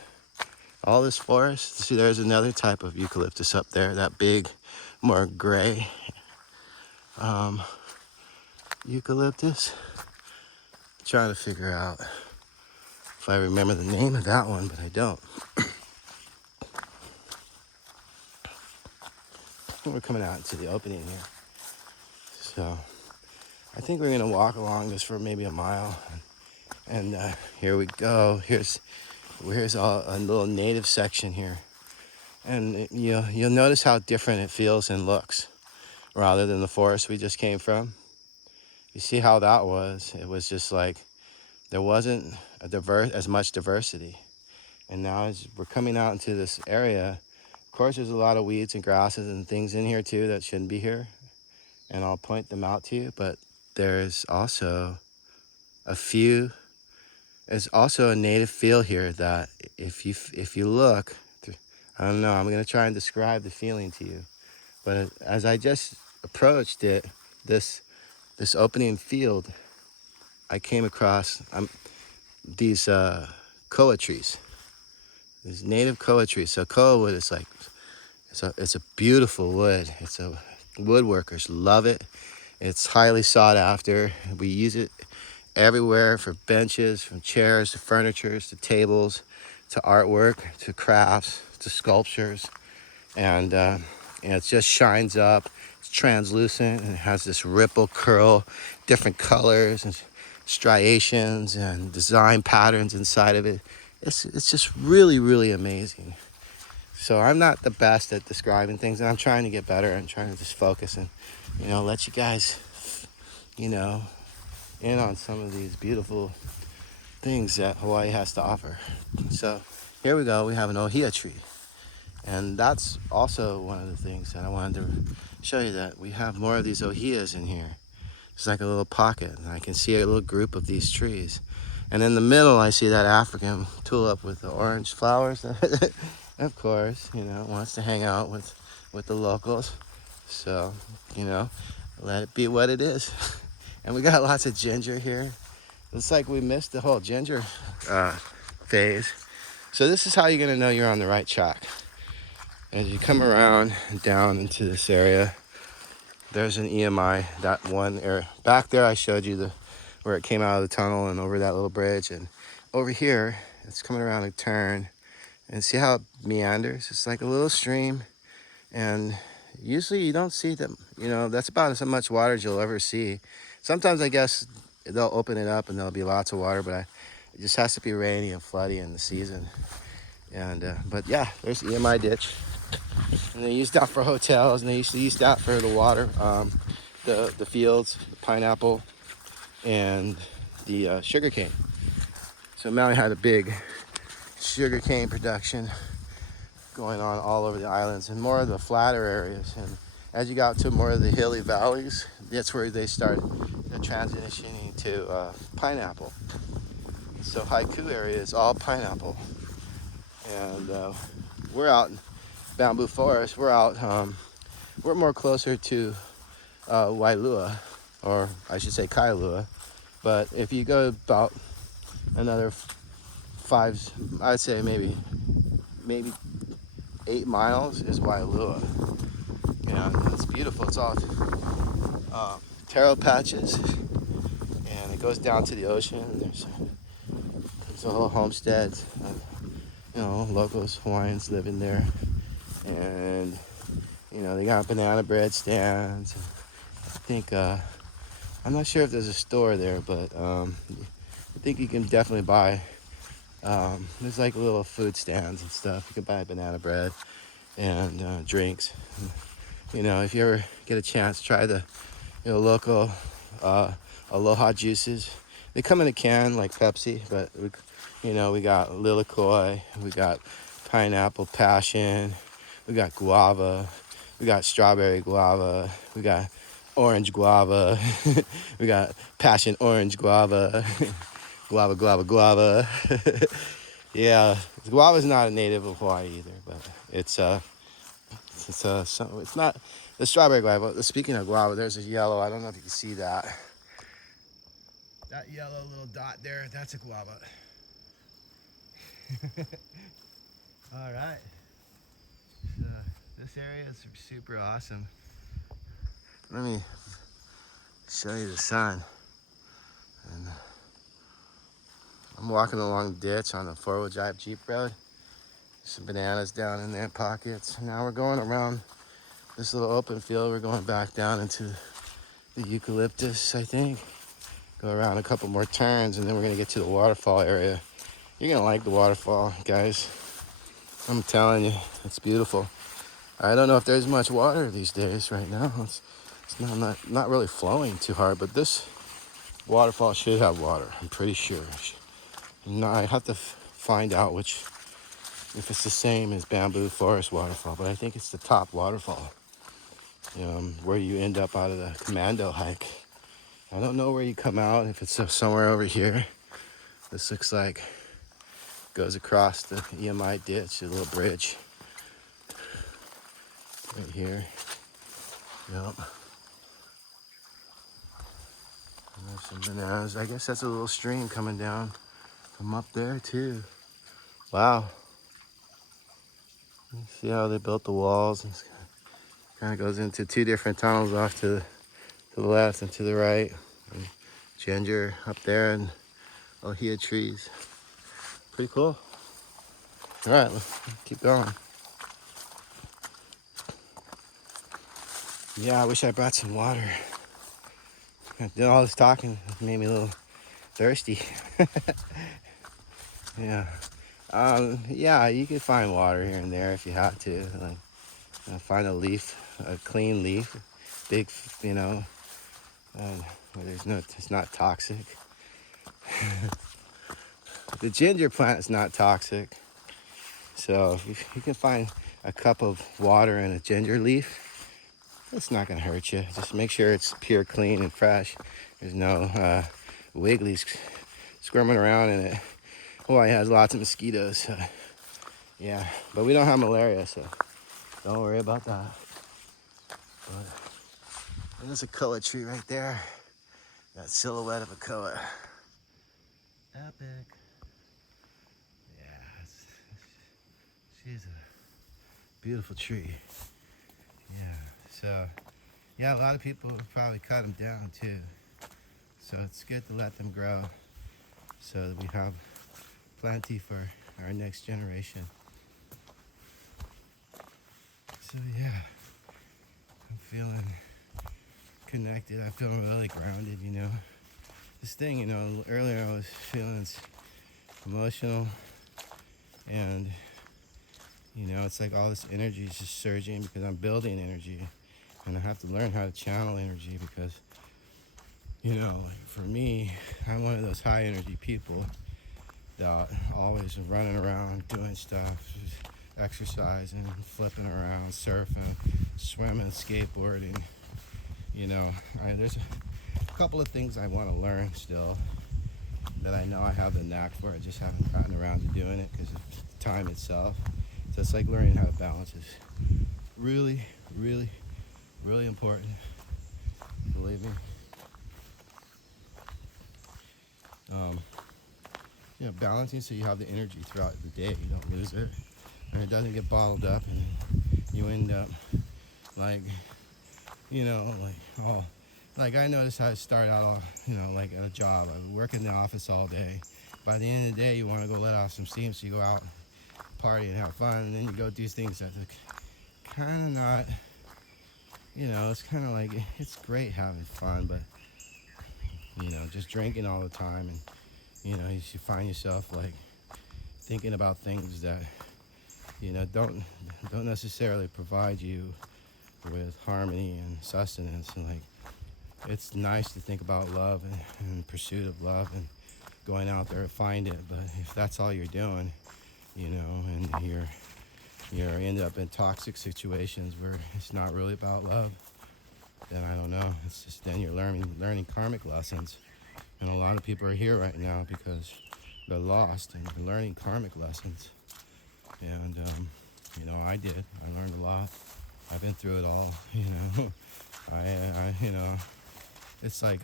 All this forest, see, there's another type of eucalyptus up there, that big, more gray eucalyptus. Trying to figure out if I remember the name of that one, but I don't. We're coming out into the opening here. So I think we're gonna walk along this for maybe a mile. And here we go. Here's a little native section here. And you'll notice how different it feels and looks rather than the forest we just came from. You see how that was? It was just like there wasn't as much diversity. And now as we're coming out into this area, of course there's a lot of weeds and grasses and things in here too that shouldn't be here. And I'll point them out to you, but there's also there's also a native feel here that if you look, I don't know, I'm gonna try and describe the feeling to you. But as I just approached this opening field, I came across these koa trees, these native koa trees. So koa wood is like, it's a beautiful wood. Woodworkers love it. It's highly sought after. We use it everywhere for benches, from chairs to furnitures to tables to artwork to crafts to sculptures. And it just shines up. It's translucent and it has this ripple curl, different colors and striations and design patterns inside of it. It's just really, really amazing. So I'm not the best at describing things, and I'm trying to get better. I'm trying to just focus and, let you guys, in on some of these beautiful things that Hawaii has to offer. So here we go. We have an ohia tree. And that's also one of the things that I wanted to show you, that we have more of these ohias in here. It's like a little pocket, and I can see a little group of these trees. And in the middle, I see that African tulip with the orange flowers. Of course, wants to hang out with the locals. So, let it be what it is. And we got lots of ginger here. It's like we missed the whole ginger phase. So this is how you're gonna know you're on the right track. As you come around down into this area, there's an EMI, that one area. Back there I showed you where it came out of the tunnel and over that little bridge. And over here, it's coming around a turn. And see how it meanders? It's like a little stream. And usually you don't see them, that's about as much water as you'll ever see. Sometimes I guess they'll open it up and there'll be lots of water, but it just has to be rainy and floody in the season. And but yeah, there's EMI ditch. And they use that for hotels, and they used to use that for the water, the fields, the pineapple, and the sugar cane. So Maui had a big sugar cane production going on all over the islands and more of the flatter areas. And as you got to more of the hilly valleys, that's where they start transitioning to pineapple. So Haiku area is all pineapple. And we're out in bamboo forest. We're more closer to Wailua, or I should say Kailua. But if you go about another I'd say maybe 8 miles is Wailua. It's beautiful. It's all taro patches, and it goes down to the ocean. And there's It's a whole homestead. Locals, Hawaiians living there, and they got banana bread stands. I think I'm not sure if there's a store there, but I think you can definitely buy. There's like little food stands and stuff. You can buy banana bread and drinks. If you ever get a chance, try the local Aloha juices. They come in a can like Pepsi, but we got Lilikoi, we got pineapple passion, we got guava, we got strawberry guava, we got orange guava, we got passion orange guava, guava, guava, guava. Yeah, guava is not a native of Hawaii either, but it's not the strawberry guava. Speaking of guava, there's a yellow. I don't know if you can see that. That yellow little dot there, that's a guava. All right. So this area is super awesome. Let me show you the sun. And I'm walking along the ditch on the four-wheel drive Jeep road. Some bananas down in there, pockets. Now we're going around this little open field. We're going back down into the eucalyptus, I think. Go around a couple more turns, and then we're gonna get to the waterfall area. You're gonna like the waterfall, guys. I'm telling you, it's beautiful. I don't know if there's much water these days right now. It's not really flowing too hard, but this waterfall should have water. I'm pretty sure. No, I have to find out if it's the same as Bamboo Forest waterfall, but I think it's the top waterfall. Where you end up out of the commando hike. I don't know where you come out, if it's somewhere over here. This looks like goes across the EMI ditch, a little bridge right here. Yep. And there's some bananas. I guess that's a little stream coming down from up there too. Wow. See how they built the walls? It kind of goes into two different tunnels off to the left and to the right. And ginger up there and ohia trees. Pretty cool. All right, let's keep going. Yeah, I wish I brought some water. All this talking made me a little thirsty. Yeah. Yeah, you can find water here and there if you have to. Like, find a clean leaf, big, where it's not toxic. The ginger plant is not toxic. So if you can find a cup of water and a ginger leaf, it's not gonna hurt you. Just make sure it's pure, clean, and fresh. There's no wigglies squirming around in it. Hawaii has lots of mosquitoes. So yeah, but we don't have malaria, so don't worry about that. But there's a koa tree right there. That silhouette of a koa. Epic. Yeah, she's a beautiful tree. Yeah, so yeah, a lot of people probably cut them down too. So it's good to let them grow so that we have plenty for our next generation. So yeah, I'm feeling connected. I'm feeling really grounded, This thing, earlier I was feeling emotional and it's like all this energy is just surging because I'm building energy and I have to learn how to channel energy because, for me, I'm one of those high energy people that always running around doing stuff, exercising, flipping around, surfing, swimming, skateboarding. There's a couple of things I want to learn still that I know I have the knack for. I just haven't gotten around to doing it because of time itself. So it's like learning how to balance is really, really, really important. Believe me. Balancing so you have the energy throughout the day. You don't lose it. And it doesn't get bottled up and you end up like all like I noticed how I start out, like at a job. I work in the office all day. By the end of the day, you want to go let off some steam, so you go out, party, and have fun, and then you go do things that kind of not, it's kind of like it's great having fun, but just drinking all the time, and you should find yourself like thinking about things that don't necessarily provide you with harmony and sustenance, and like it's nice to think about love and pursuit of love and going out there to find it. But if that's all you're doing, and you're end up in toxic situations where it's not really about love, then I don't know. It's just then you're learning karmic lessons, and a lot of people are here right now because they're lost and they're learning karmic lessons. And I did. I learned a lot. I've been through it all. It's like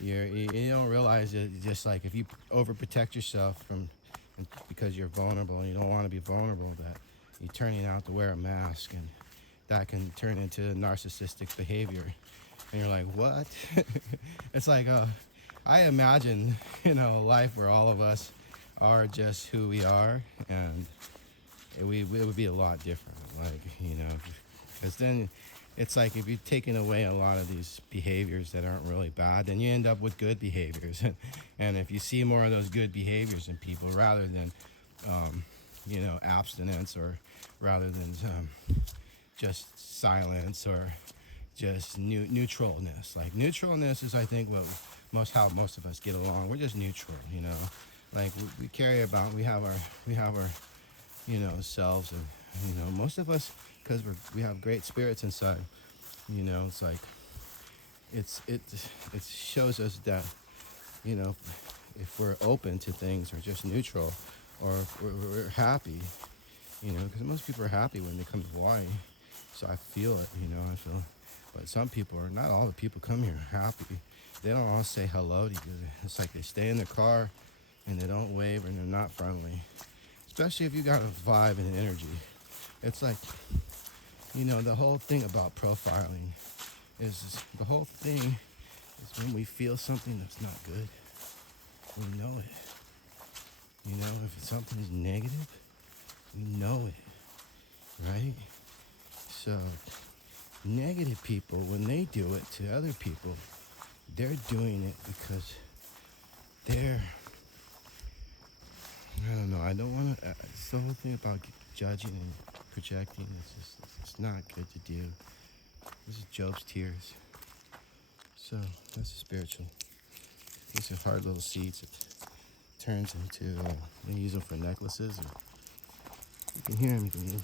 you don't realize it. Just like if you overprotect yourself because you're vulnerable and you don't want to be vulnerable, that you're turning out to wear a mask, and that can turn into narcissistic behavior. And you're like, what? It's like I imagine a life where all of us are just who we are, and it would be a lot different. Like because then it's like if you're taking away a lot of these behaviors that aren't really bad, then you end up with good behaviors. And if you see more of those good behaviors in people rather than, abstinence, or rather than just silence, or just neutralness. Like neutralness is, I think, how most of us get along. We're just neutral, Like we have our selves, and most of us, because we have great spirits inside, it's like it shows us that if we're open to things, or just neutral, or if we're happy, because most people are happy when they come to Hawaii, so I feel it, I feel. But some people are not. All the people come here happy. They don't all say hello to you. It's like they stay in their car and they don't wave, and they're not friendly. Especially if you got a vibe and energy. It's like, the whole thing about profiling is the whole thing is when we feel something that's not good, we know it. If something's negative, we know it, right? So, negative people, when they do it to other people, they're doing it because I don't know. I don't want to. It's the whole thing about judging and projecting. It's not good to do. This is Job's tears. So that's a spiritual. These are hard little seeds. It turns into. They use them for necklaces. Or you can hear them.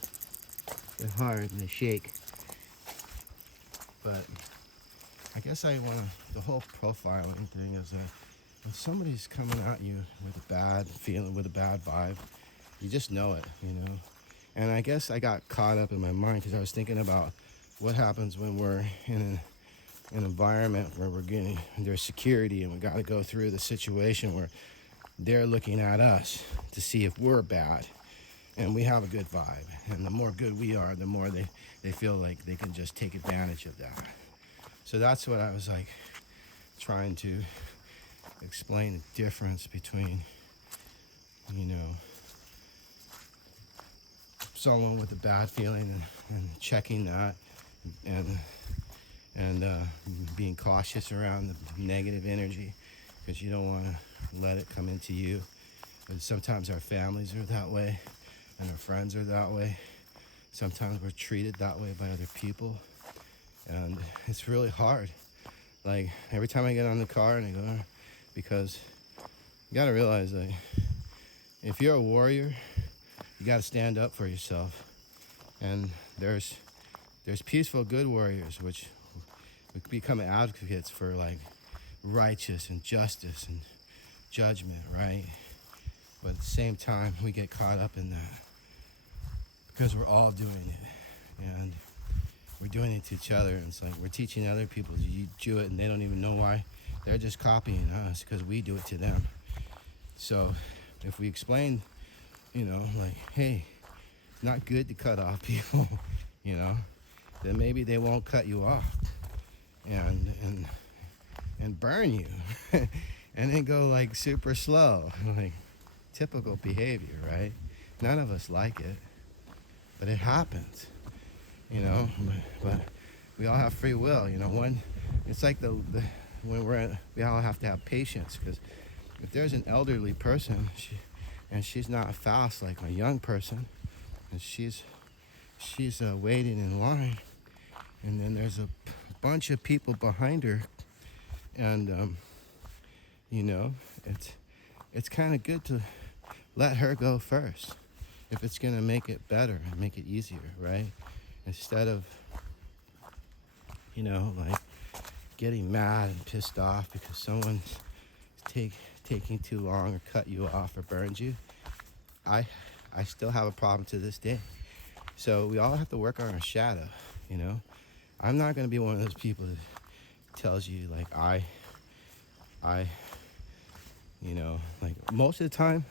They're hard and they shake. But I guess I want to. The whole profiling thing is that. If somebody's coming at you with a bad feeling, with a bad vibe, you just know it, And I guess I got caught up in my mind because I was thinking about what happens when we're in an environment where there's security, and we got to go through the situation where they're looking at us to see if we're bad, and we have a good vibe. And the more good we are, the more they feel like they can just take advantage of that. So that's what I was like trying to explain the difference between, someone with a bad feeling and checking that, and being cautious around the negative energy, because you don't want to let it come into you. And sometimes our families are that way, and our friends are that way. Sometimes we're treated that way by other people, and it's really hard. Like every time I get on the car and I go, because you got to realize that if you're a warrior, you got to stand up for yourself. And there's peaceful, good warriors, which become advocates for like righteous and justice and judgment, right? But at the same time, we get caught up in that because we're all doing it, and we're doing it to each other. And it's like we're teaching other people to do it, and they don't even know why. They're just copying us because we do it to them. So if we explain, like, hey, it's not good to cut off people, then maybe they won't cut you off and burn you and then go like super slow, like typical behavior, right? None of us like it, but it happens, you know. But we all have free will, you know. When it's like when we all have to have patience, because if there's an elderly person and she's not fast like a young person, and she's waiting in line, and then there's a bunch of people behind her, and you know, it's kind of good to let her go first if it's gonna make it better and make it easier, right? Instead of, you know, like getting mad and pissed off because someone's taking too long or cut you off or burned you. I still have a problem to this day. So we all have to work on our shadow, you know. I'm not gonna be one of those people that tells you like I, you know, like most of the time,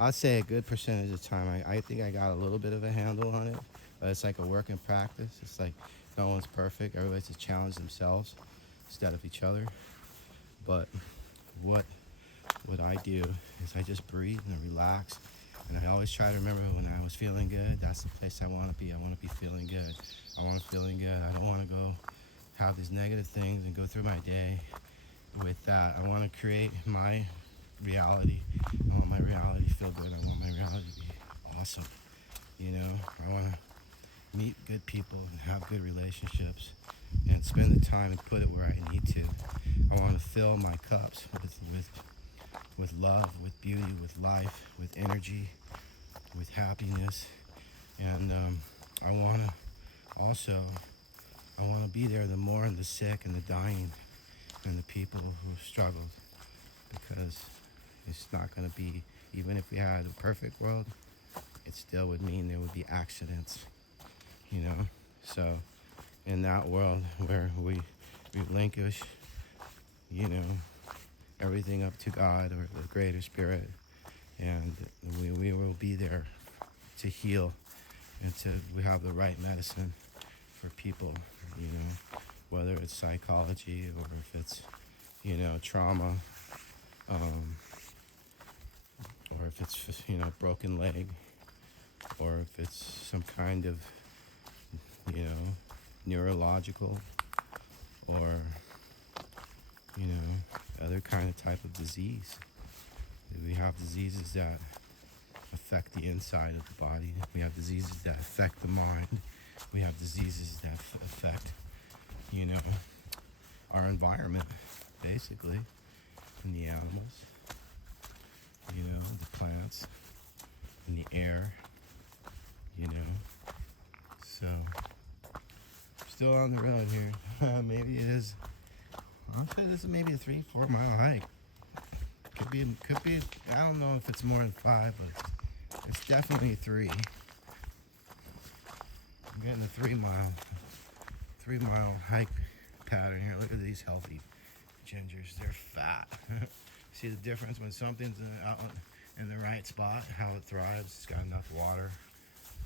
I'd say a good percentage of the time, I think I got a little bit of a handle on it, but it's like a work in practice. It's like no one's perfect. Everybody's to challenge themselves instead of each other. But what I do is I just breathe and relax. And I always try to remember when I was feeling good, that's the place I want to be. I want to be feeling good. I want to feeling good. I don't want to go have these negative things and go through my day with that. I want to create my reality. I want my reality to feel good. I want my reality to be awesome. You know, I want to meet good people and have good relationships and spend the time and put it where I need to. I want to fill my cups with love, with beauty, with life, with energy, with happiness. And I want to be there the mourn, the sick, and the dying, and the people who struggled, because it's not going to be, even if we had a perfect world, it still would mean there would be accidents, you know. So in that world where we relinquish, you know, everything up to God or the greater spirit, and we will be there to heal and we have the right medicine for people, you know, whether it's psychology or if it's, you know, trauma, or if it's just, you know, broken leg, or if it's some kind of, you know, neurological or, you know, other kind of type of disease. We have diseases that affect the inside of the body. We have diseases that affect the mind. We have diseases that affect, you know, our environment, basically, and the animals, you know, the plants, and the air, you know. So, still on the road here. Maybe it is, I'll say this is maybe a 3-4 mile hike. Could be, I don't know if it's more than 5, but it's definitely 3. I'm getting a 3 mile hike pattern here. Look at these healthy gingers. They're fat. See the difference when something's out in the right spot, how it thrives. It's got enough water.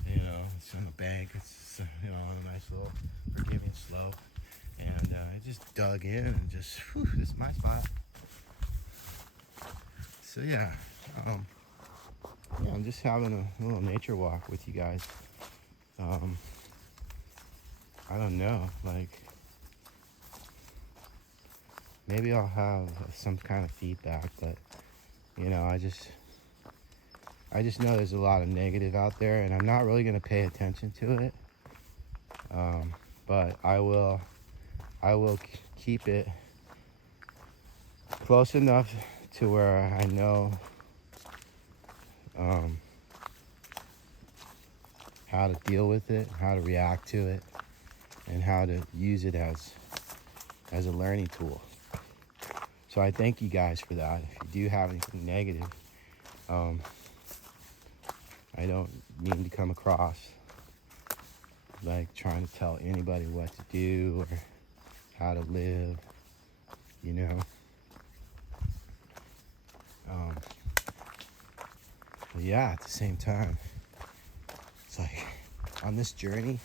You know, it's on the bank. It's, you know, on a nice little forgiving slope. And I just dug in and just, whew, this is my spot. So yeah, I'm just having a little nature walk with you guys. I don't know, like maybe I'll have some kind of feedback, but you know, I just know there's a lot of negative out there, and I'm not really going to pay attention to it. But I will keep it close enough to where I know how to deal with it, how to react to it, and how to use it as a learning tool. So I thank you guys for that. If you do have anything negative, I don't mean to come across like trying to tell anybody what to do or how to live, you know. But yeah, at the same time, it's like on this journey,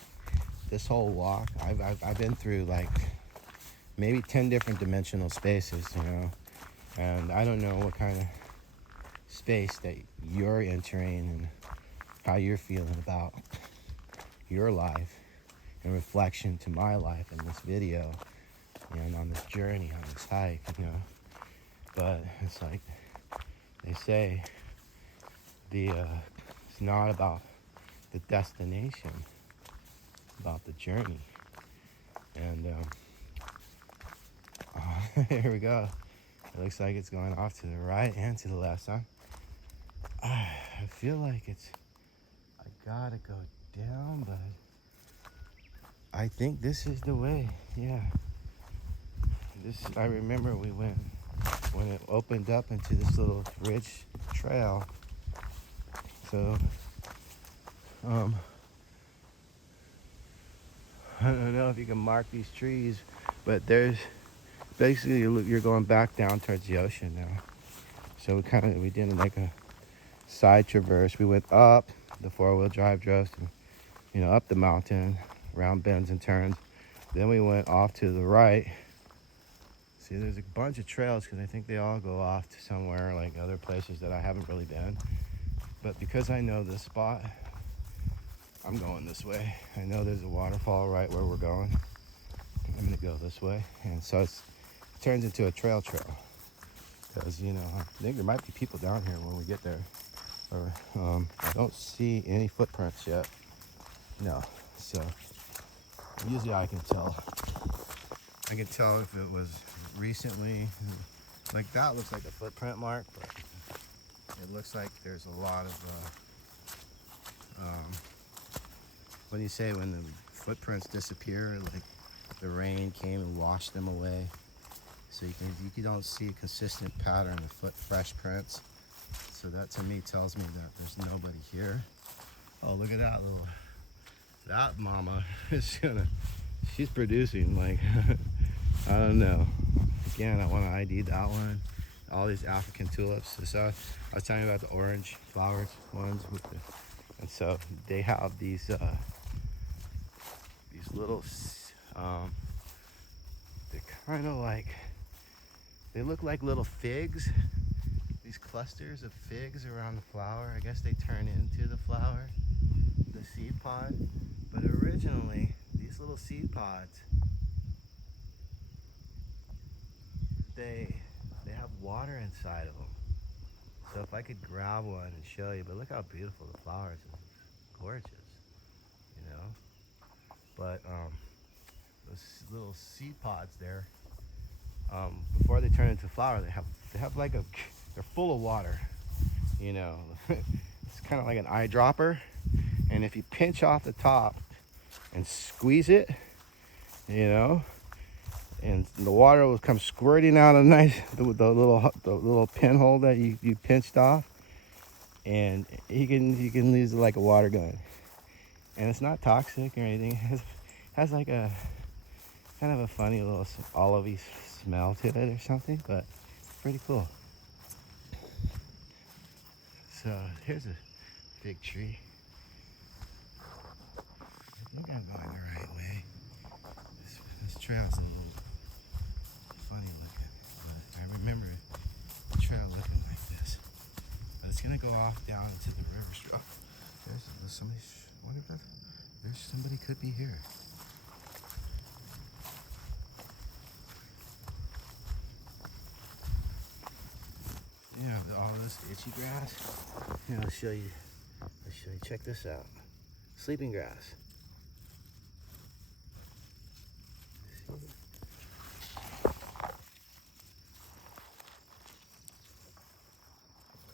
this whole walk, I've been through like maybe 10 different dimensional spaces, you know, and I don't know what kind of space that you're entering and how you're feeling about your life in reflection to my life in this video and on this journey, on this hike, you know. But it's like they say, it's not about the destination, about the journey. And here we go. It looks like it's going off to the right and to the left, huh? I feel like I gotta go down, but I think this is the way. Yeah. I remember we went when it opened up into this little ridge trail. So, I don't know if you can mark these trees, but there's basically you're going back down towards the ocean now. So we did like a side traverse. We went up, the 4-wheel drive drove, you know, up the mountain, around bends and turns. Then we went off to the right. See, there's a bunch of trails because I think they all go off to somewhere like other places that I haven't really been. But because I know this spot, I'm going this way. I know there's a waterfall right where we're going. I'm gonna go this way, and so it turns into a trail. Because, you know, I think there might be people down here when we get there. Or I don't see any footprints yet. No, so usually I can tell. I can tell if it was recently. Like that looks like a footprint mark, but it looks like there's a lot of what do you say when the footprints disappear, like the rain came and washed them away, so you don't see a consistent pattern of fresh prints. So that to me tells me that there's nobody here. Oh, look at that mama is she's producing like I don't know. Again, I want to ID that one. All these African tulips. So I was telling you about the orange flowers ones and so they have these little they're kind of like, they look like little figs, these clusters of figs around the flower. I guess they turn into the flower, the seed pod. But originally these little seed pods, they have water inside of them. So if I could grab one and show you, but look how beautiful the flowers are. It's gorgeous, you know. But those little seed pods there, before they turn into flower, they have like they're full of water, you know. It's kind of like an eyedropper, and if you pinch off the top and squeeze it, you know, and the water will come squirting out of the little pinhole that you pinched off, and you can use it like a water gun. And it's not toxic or anything. It has like a kind of a funny little olivey smell to it or something, but it's pretty cool. So here's a big tree. I think I'm going the right way. This trail's a little funny looking, but I remember the trail looking like this. But it's gonna go off down into the river straw. There's somebody. I wonder if there's somebody could be here. Yeah, all this itchy grass. Yeah, I'll show you. Check this out. Sleeping grass.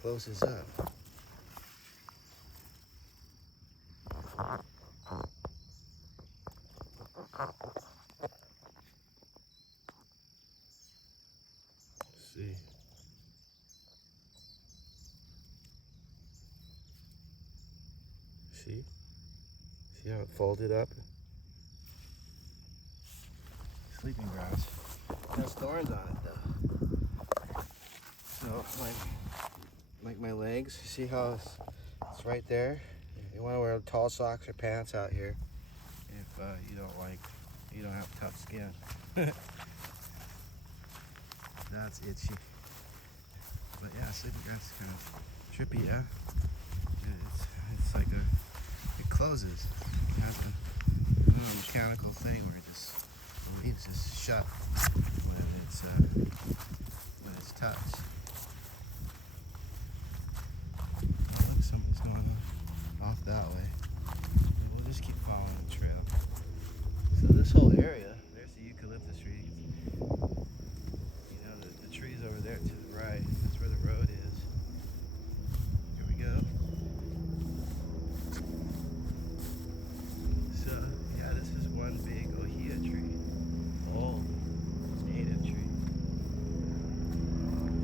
Closes up. See. See how it folded up? Sleeping grass. It has thorns on it though. So like my legs, see how it's right there? You want to wear tall socks or pants out here. you don't have tough skin. That's itchy. But yeah, so that's kind of trippy, yeah. It's like it closes. It has a mechanical thing where it just leaves just shut when it's touched. Oh, look, something's going off that way. We'll just keep following the trail. So this whole area, there's the eucalyptus tree. You know, the trees over there to the right. That's where the road is. Here we go. So yeah, this is one big ohia tree. Oh, native tree.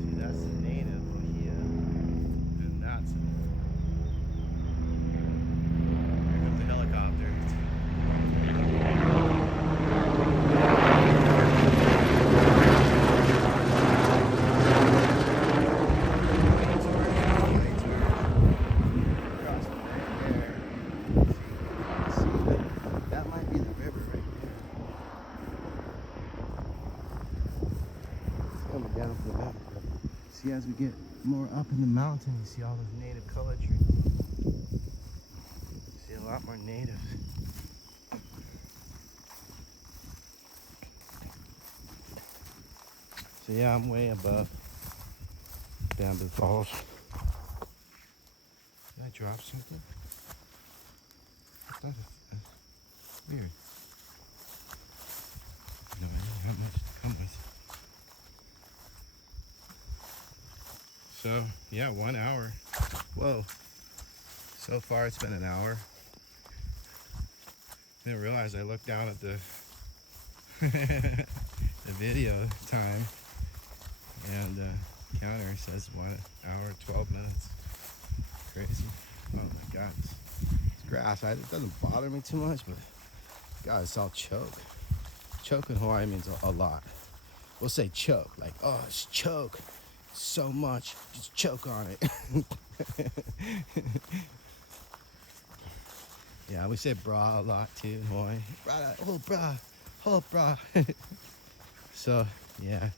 See, that's the native ohia, and that's here comes the helicopter. That might be the river right there. It's coming down from the mountain. See, as we get more up in the mountain, you see all those native color trees. You see a lot more natives. So yeah, I'm way above Bamboo Falls. Did I drop something? That's weird. No idea how much to come with. So yeah, 1 hour. Whoa. So far it's been an hour. I didn't realize I looked down at the the video time, and the counter says 1 hour 12 minutes. Crazy. Oh my god, it's grass. It doesn't bother me too much, but god, it's all choke. Choke in Hawaii means a lot. We'll say choke, like, oh, it's choke so much, just choke on it. Yeah, we say bra a lot too in Hawaii. Bra, oh bra. So yeah,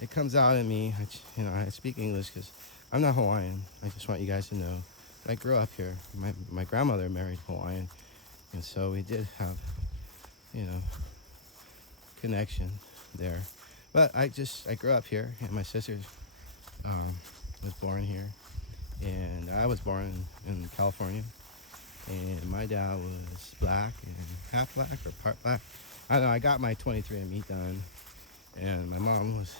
it comes out in me. I speak English because I'm not Hawaiian. I just want you guys to know. But I grew up here. My grandmother married Hawaiian, and so we did have, connection there. But I grew up here, and my sister was born here, and I was born in California. And my dad was black and half black or part black. I don't know. I got my 23andMe done, and my mom was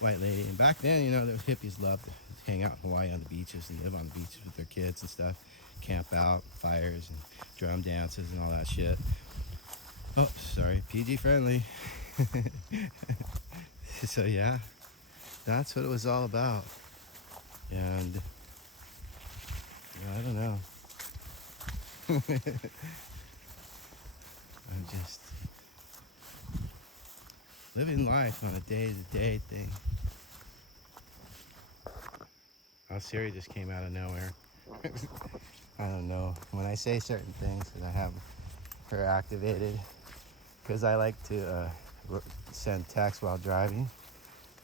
white lady. And back then, the hippies loved to hang out in Hawaii on the beaches and live on the beaches with their kids and stuff, camp out, fires and drum dances and all that shit. Oh, sorry, PG friendly. So yeah, that's what it was all about. And I don't know. I'm just living life on a day-to-day thing. Oh, Siri just came out of nowhere. I don't know. When I say certain things, and I have her activated, because I like to send text while driving,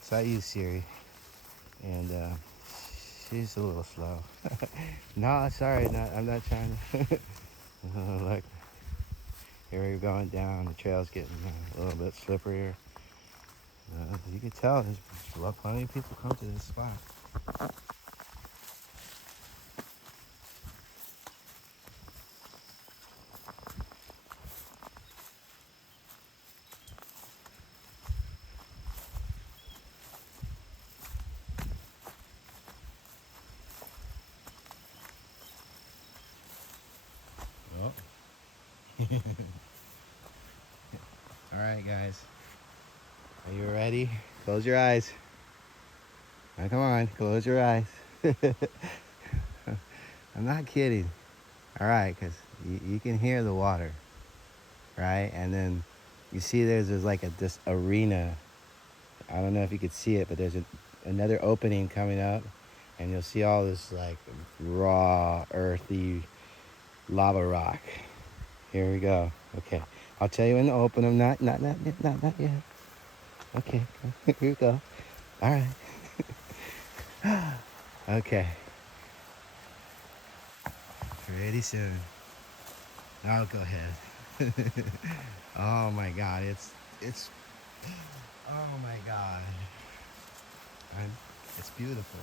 so I use Siri, and she's a little slow. No, sorry, I'm not trying to. Look, here we're going down. The trail's getting a little bit slipperier. You can tell there's plenty of people come to this spot. Oh. All right, guys. Are you ready? Close your eyes. Now, come on, close your eyes. I'm not kidding. All right, because you can hear the water, right? And then you see there's like this arena. I don't know if you could see it, but there's another opening coming up, and you'll see all this like raw, earthy lava rock. Here we go. Okay. I'll tell you when to open them. Not yet. Okay, here we go. All right. Okay. Pretty soon. I'll go ahead. Oh my God, it's. Oh my God. I'm, it's beautiful.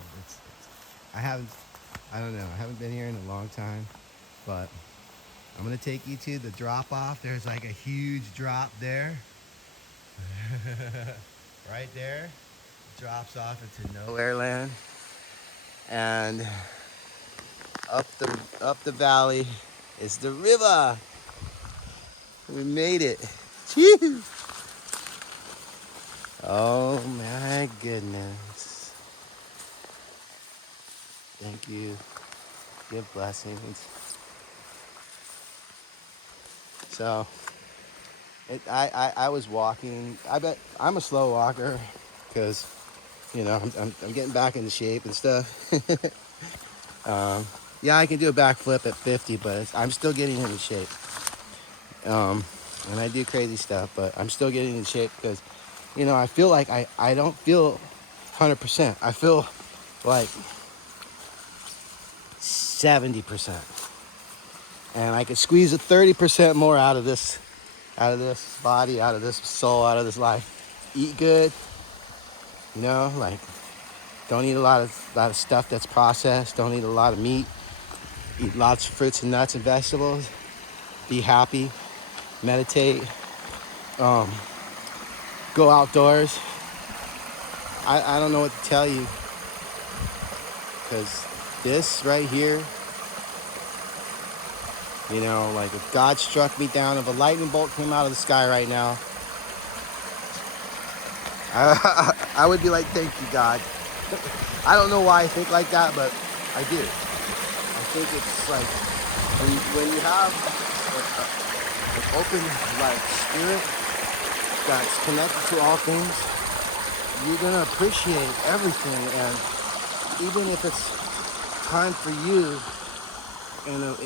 I haven't, I don't know, I haven't been here in a long time, but I'm gonna take you to the drop off. There's like a huge drop there. Right there. Drops off into nowhere land. And up the valley is the river. We made it. Phew. Oh my goodness. Thank you. Give blessings. So I was walking. I bet I'm a slow walker because I'm getting back into shape and stuff. Yeah, I can do a backflip at 50, but I'm still getting into shape. And I do crazy stuff, but I'm still getting in shape because I feel like I don't feel 100%. I feel like 70%, and I could squeeze a 30% more out of this body, out of this soul, out of this life. Eat good, like don't eat a lot of stuff that's processed. Don't eat a lot of meat. Eat lots of fruits and nuts and vegetables. Be happy. Meditate. Go outdoors. I don't know what to tell you because this right here, like if God struck me down, if a lightning bolt came out of the sky right now, I would be like, thank you, God. I don't know why I think like that, but I do. I think it's like when you have an open like spirit that's connected to all things, you're gonna appreciate everything, and even if it's time for you,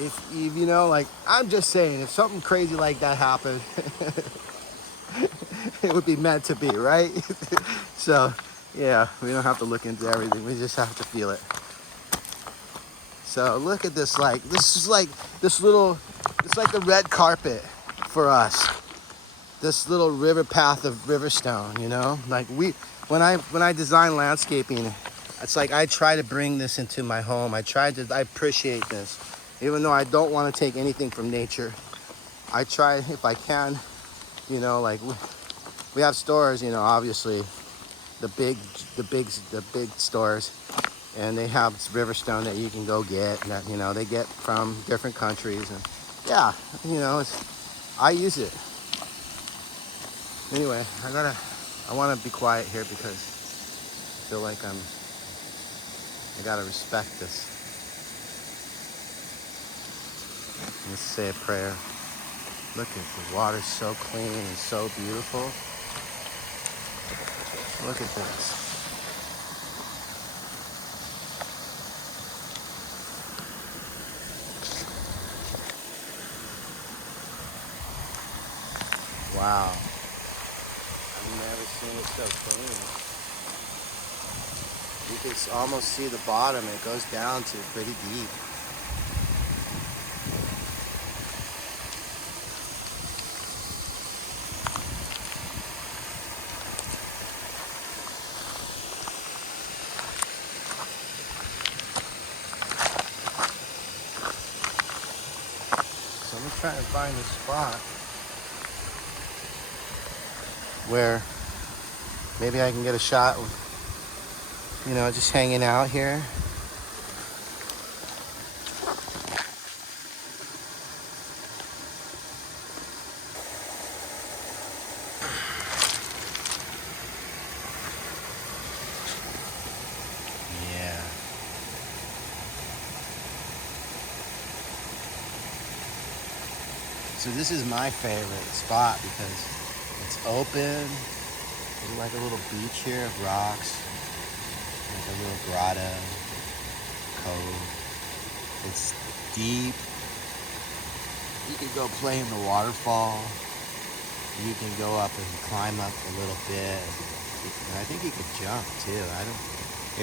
if like I'm just saying, if something crazy like that happened, it would be meant to be, right? So, yeah, we don't have to look into everything. We just have to feel it. So look at this, this is like this little, it's like the red carpet for us. This little river path of Riverstone, like when I design landscaping, it's like I try to bring this into my home. I appreciate this. Even though I don't want to take anything from nature, I try if I can, like we have stores, obviously the big stores, and they have Riverstone that you can go get, and that they get from different countries, and yeah, I use it. Anyway, I want to be quiet here because I feel like I gotta respect this. Let's say a prayer. Look at the water, so clean and so beautiful. Look at this. Wow. I've never seen it so clean. You can almost see the bottom. It goes down to pretty deep. So I'm gonna try and find a spot where maybe I can get a shot with, just hanging out here. Yeah. So this is my favorite spot because it's open. There's like a little beach here of rocks. There's a little grotto, cove. It's deep. You can go play in the waterfall. You can go up and climb up a little bit. I think you could jump too. I don't.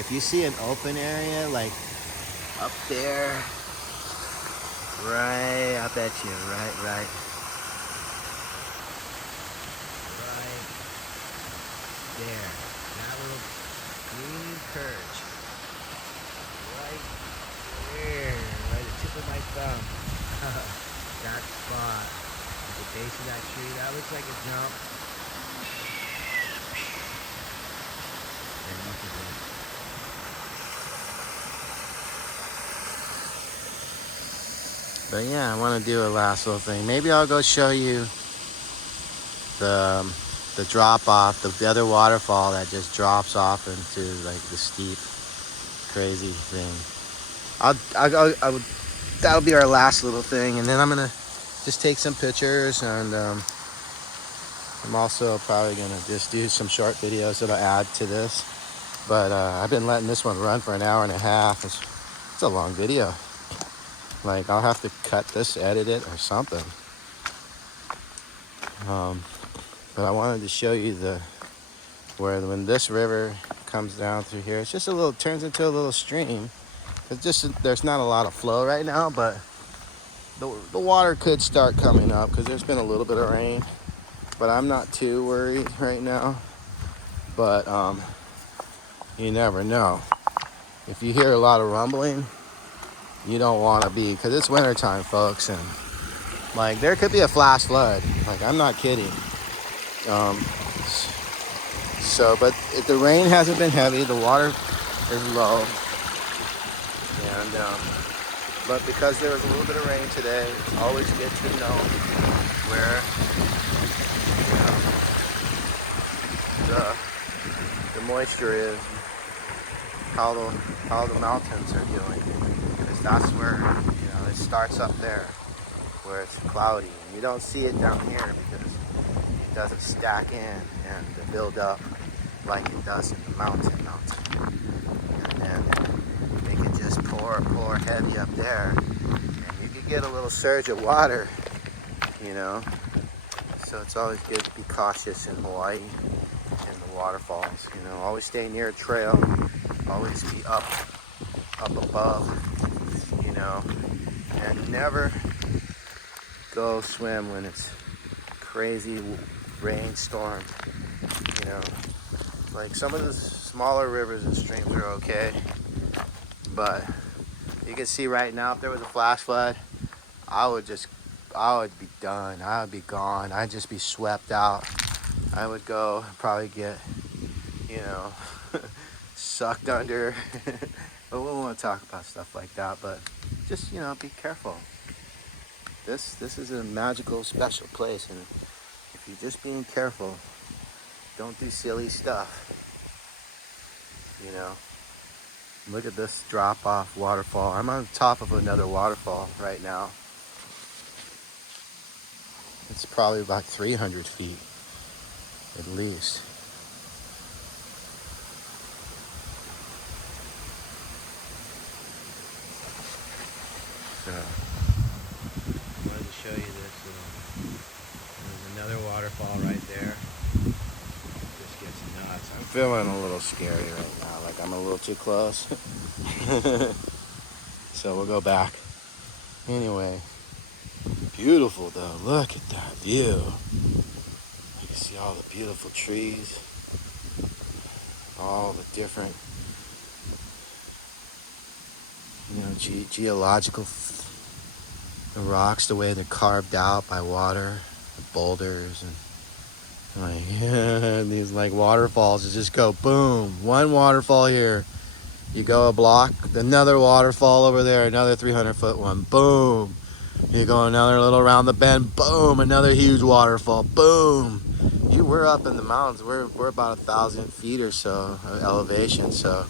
If you see an open area like up there, right up at you, right there. That little green perch, right there, right at the tip of my thumb. That spot at the base of that tree, that looks like a jump. And look at this. But yeah, I want to do a last little thing. Maybe I'll go show you the drop off, the other waterfall that just drops off into like the steep, crazy thing. I would. That'll be our last little thing, and then I'm gonna just take some pictures, and I'm also probably gonna just do some short videos that'll add to this. But I've been letting this one run for an hour and a half. It's a long video. Like, I'll have to cut this, edit it, or something. But I wanted to show you when this river comes down through here, it's just turns into a little stream. There's not a lot of flow right now, but the water could start coming up because there's been a little bit of rain. But I'm not too worried right now. But you never know. If you hear a lot of rumbling, you don't want to be, because it's wintertime, folks, and like there could be a flash flood. Like, I'm not kidding. But if the rain hasn't been heavy, the water is low, and but because there was a little bit of rain today, it's always good to know where the moisture is, how the mountains are doing, because that's where it starts up there, where it's cloudy, and you don't see it down here because it doesn't stack in and build up like it does in the mountain. And then it can just pour heavy up there, and you could get a little surge of water, So it's always good to be cautious in Hawaii and the waterfalls. Always stay near a trail, always be up above, and never go swim when it's crazy rainstorm. Like some of the smaller rivers and streams are okay, but you can see right now, if there was a flash flood, I would be done. I would be gone. I'd just be swept out. I would go probably get, sucked under. But we won't talk about stuff like that. But just, be careful. This is a magical, special place, and if you're just being careful, don't do silly stuff. Look at this drop-off waterfall. I'm on top of another waterfall right now. It's probably about 300 feet, at least. So, I wanted to show you this. There's another waterfall right there. It just gets nuts. I'm feeling a little scary right now, like I'm a little too close. So we'll go back. Anyway. Beautiful though, look at that view. You can see all the beautiful trees, all the different, geological rocks, the way they're carved out by water, the boulders, and these like waterfalls that just go boom, one waterfall here, you go a block, another waterfall over there, another 300-foot one, boom. You go another little around the bend, boom, another huge waterfall, boom. We're up in the mountains. We're about 1,000 feet or so of elevation. So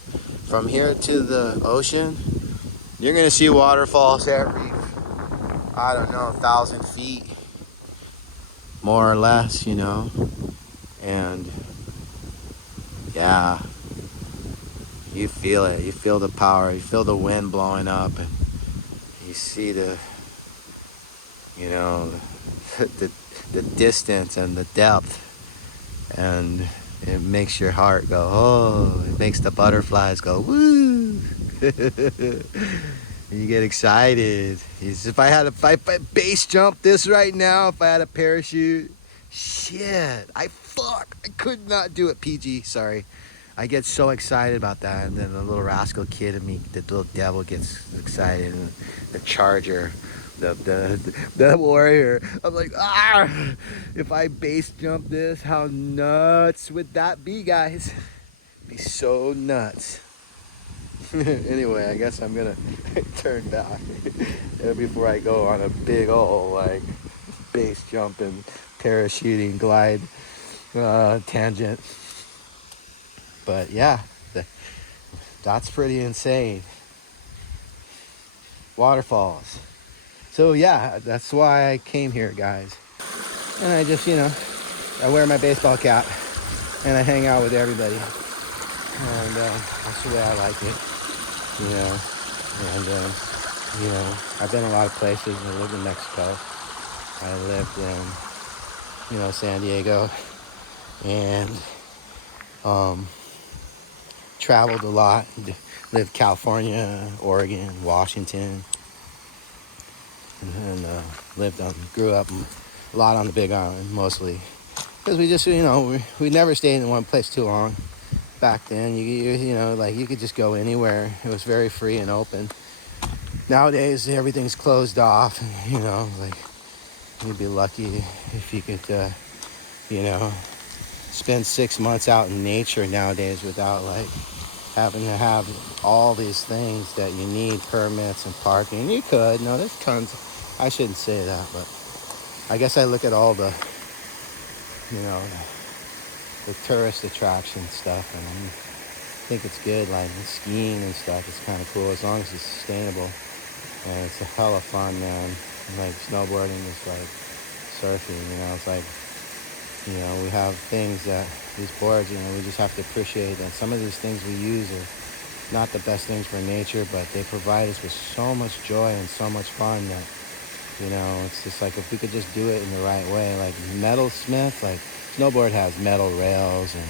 from here to the ocean, you're gonna see waterfalls every, 1,000 feet, more or less, And yeah, you feel it. You feel the power. You feel the wind blowing up, and you see the you know, the, the distance and the depth, and it makes your heart go, oh, it makes the butterflies go, woo. You get excited. If I base jump this right now, if I had a parachute, shit, I could not do it. PG, sorry. I get so excited about that, and then the little rascal kid in me, the little devil, gets excited, and the charger, the warrior. I'm like, ah! If I base jump this, how nuts would that be, guys? Be so nuts. Anyway, I guess I'm gonna turn back before I go on a big old like base jumping, parachuting, glide tangent. But yeah, that's pretty insane. Waterfalls. So yeah, that's why I came here, guys. And I just, I wear my baseball cap and I hang out with everybody. And that's the way I like it, you know. And I've been a lot of places. I lived in Mexico. I lived in, San Diego, and traveled a lot. Lived California, Oregon, Washington, and grew up a lot on the Big Island, mostly because we just, we never stayed in one place too long. Back then, you could just go anywhere. It was very free and open. Nowadays, everything's closed off. You'd be lucky if you could, spend 6 months out in nature nowadays without having to have all these things that you need, permits and parking. You could, no, there's tons. I shouldn't say that, but I guess I look at all the tourist attraction stuff, and I think it's good. Like skiing and stuff, it's kind of cool as long as it's sustainable, and it's a hella fun, man. Like snowboarding is like surfing, it's like, we have things that these boards, we just have to appreciate that some of these things we use are not the best things for nature, but they provide us with so much joy and so much fun that, it's just like if we could just do it in the right way. Like metalsmith, like snowboard has metal rails, and,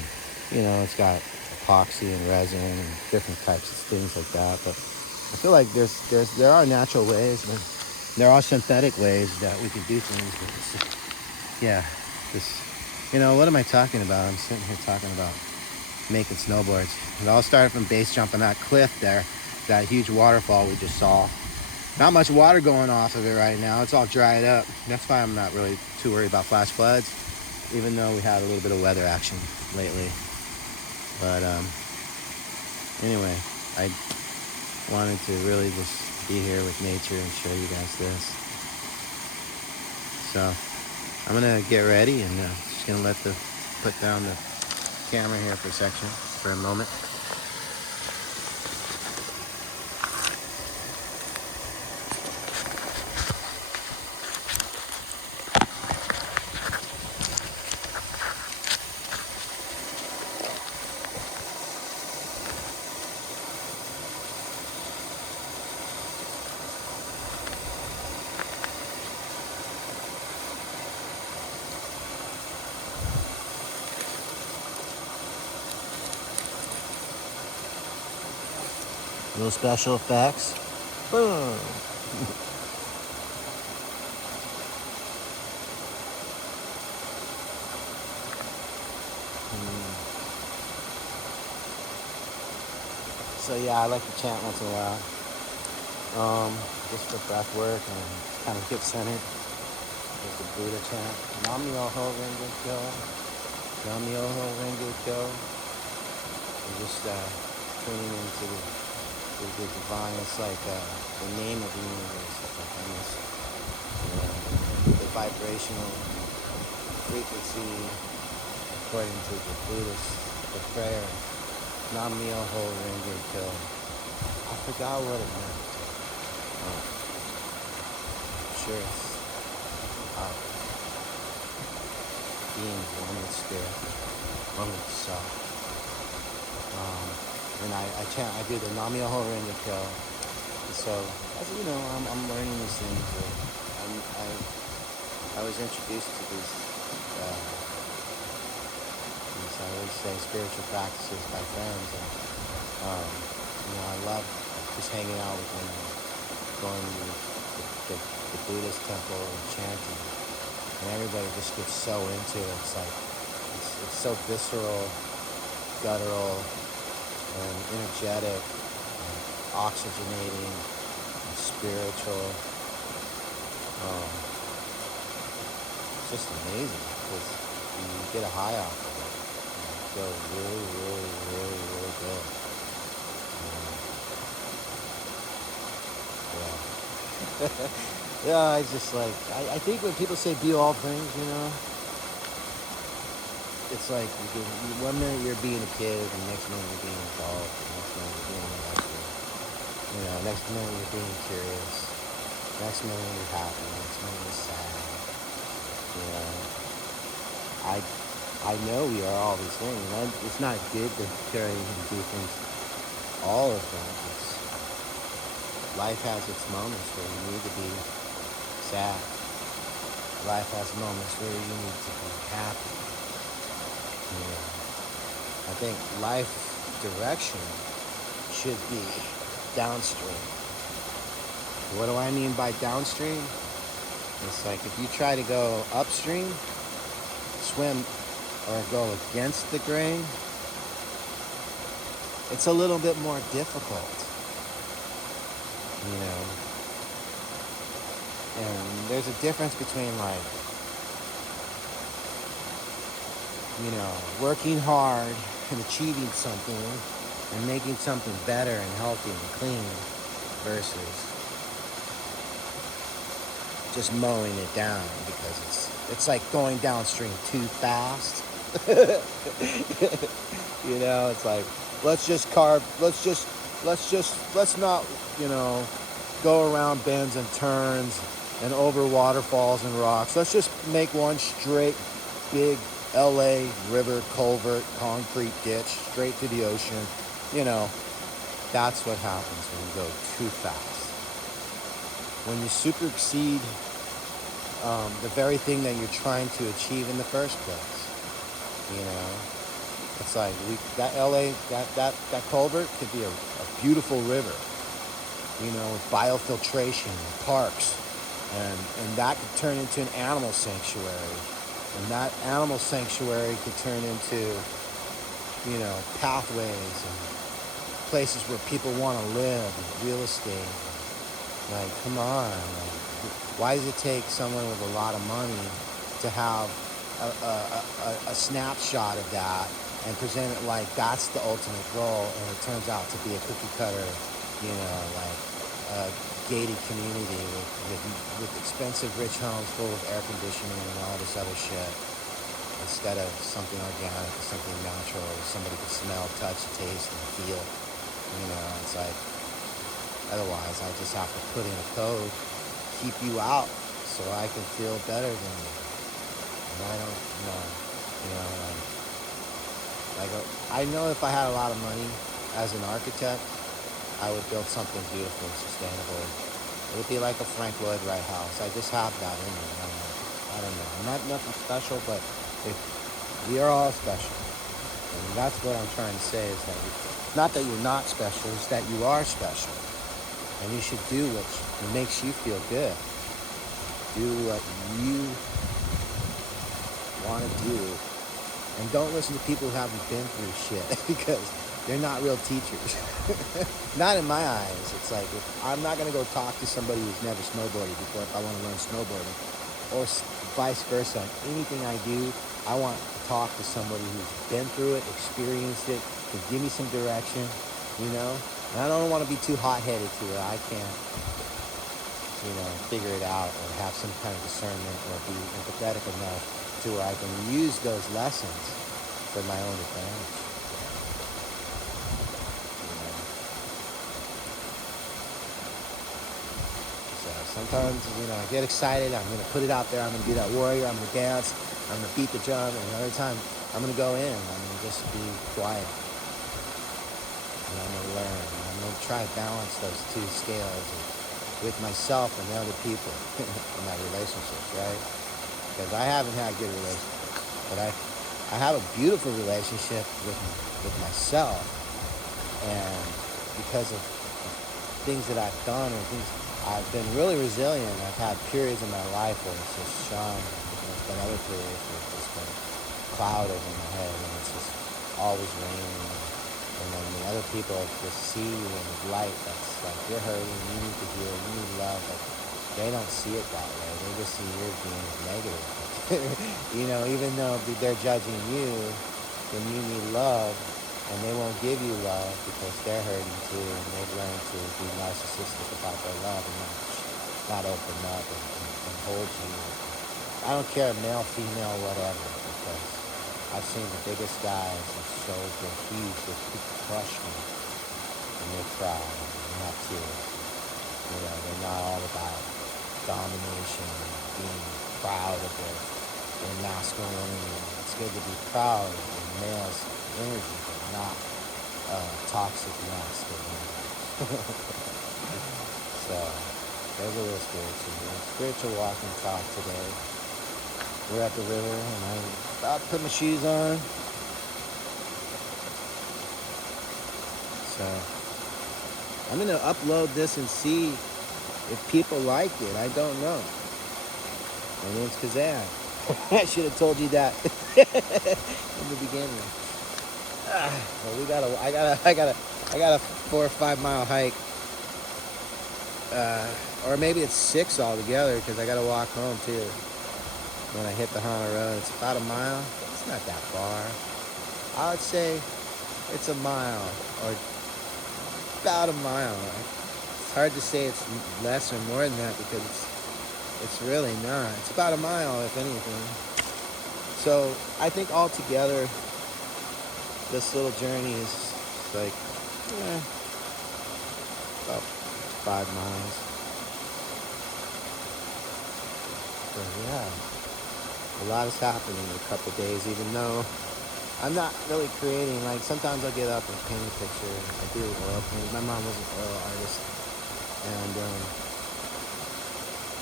it's got epoxy and resin and different types of things like that. But I feel like there are natural ways, but there are synthetic ways that we could do things. But what am I talking about? I'm sitting here talking about making snowboards. It all started from base jumping that cliff there, that huge waterfall we just saw. Not much water going off of it right now. It's all dried up. That's why I'm not really too worried about flash floods, even though we had a little bit of weather action lately. But anyway, I wanted to really just be here with nature and show you guys this. So I'm gonna get ready and just gonna put down the camera here for a moment. Little special effects. Boom. So yeah, I like to chant once in a while. Just for breath work and kind of get centered. There's the Buddha chant. Nam Myoho Renge Kyo. Nam Myoho Renge Kyo. And just tuning into the divine. It's like the name of the universe. It's like almost the vibrational frequency according to the Buddhist, the prayer. Nam Myoho Renge Kyo. I forgot what it meant. Sure, it's being one with spirit, one with self. And I do the Nam Myoho Renge Kyo. So, as I'm learning these things. I was introduced to these, I always say, spiritual practices by friends, and I love just hanging out with them, and going to the Buddhist temple and chanting, and everybody just gets so into it. It's like it's so visceral, guttural, and energetic, and oxygenating, and spiritual. It's just amazing because you get a high off of it. It feels really, really, really, really good. Yeah. Yeah, I just like, I think when people say be all things, it's like one minute you're being a kid, and the next minute you're being an adult, and the next minute you're being an investor. Next minute you're being curious. Next minute you're happy. Next minute you're sad. I know we are all these things. And it's not good to carry and do things, all of them. Life has its moments where you need to be sad. Life has moments where you need to be happy. I think life direction should be downstream. What do I mean by downstream? It's like if you try to go upstream, swim or go against the grain, it's a little bit more difficult. And there's a difference between working hard and achieving something and making something better and healthy and clean versus just mowing it down because it's like going downstream too fast. It's like let's not go around bends and turns and over waterfalls and rocks. Let's just make one straight big LA river culvert concrete ditch straight to the ocean. That's what happens when you go too fast. When you supersede the very thing that you're trying to achieve in the first place. It's like that culvert could be a beautiful river, with biofiltration and parks, and that could turn into an animal sanctuary, and that animal sanctuary could turn into, pathways and places where people want to live, and real estate. Like, come on. Why does it take someone with a lot of money to have a snapshot of that and present it like that's the ultimate goal, and it turns out to be a cookie cutter, gated community with expensive rich homes full of air conditioning and all this other shit, instead of something organic, something natural, somebody could smell, touch, taste, and feel. It's like, otherwise I just have to put in a code, keep you out so I can feel better than you. And I don't know, I know if I had a lot of money as an architect, I would build something beautiful and sustainable. It would be like a Frank Lloyd Wright house. I just have that in me. I don't know. I'm not nothing special, but we are all special. And that's what I'm trying to say, is that not that you're not special, it's that you are special. And you should do what makes you feel good. Do what you want to do. And don't listen to people who haven't been through shit, because they're not real teachers. Not in my eyes. It's like, I'm not going to go talk to somebody who's never snowboarded before if I want to learn snowboarding. Or vice versa. Anything I do, I want to talk to somebody who's been through it, experienced it, can give me some direction, And I don't want to be too hot-headed to where I can't, figure it out, or have some kind of discernment, or be empathetic enough to where I can use those lessons for my own advantage. So sometimes, I get excited. I'm going to put it out there. I'm going to be that warrior. I'm going to dance. I'm going to beat the drum. And another time, I'm going to go in. I'm going to just be quiet. And I'm going to learn. And I'm going to try to balance those two scales of with myself and the other people in my relationships, right? Because I haven't had good relationships, but I have a beautiful relationship with myself, and because of things that I've done or things, I've been really resilient. I've had periods in my life where it's just shone. There's been other periods where it's just been cloud over my head and it's just always raining. And then the other people just see you in the light that's like, you're hurting, you need to heal, you need love. Like, they don't see it that way. They just see you're being negative. You know, even though they're judging you, then you need love. And they won't give you love because they're hurting too, and they've learned to be narcissistic about their love and not open up and hold you. I don't care, male, female, whatever, because I've seen the biggest guys and shows they're huge, they crush me, and they cry, and they have tears. You know, they're not all about domination and being proud of their masculinity. It's good to be proud of the male's energy, but not toxic masculinity. So, there's a little spiritual walking talk today. We're at the river, and I'm about to put my shoes on. So, I'm going to upload this and see if people like it. I don't know. My name's Kazan. I should have told you that in the beginning. Well, I got a 4 or 5 mile hike, or maybe it's 6 altogether because I got to walk home too. When I hit the Hana Road, it's about a mile. It's not that far. I would say it's a mile or about a mile. It's hard to say it's less or more than that because it's really not. It's about a mile, if anything. So I think altogether, this little journey is like about 5 miles. So yeah, a lot is happening in a couple of days, even though I'm not really creating. Like sometimes I'll get up and paint a picture. I do oil paint. My mom was an oil artist, and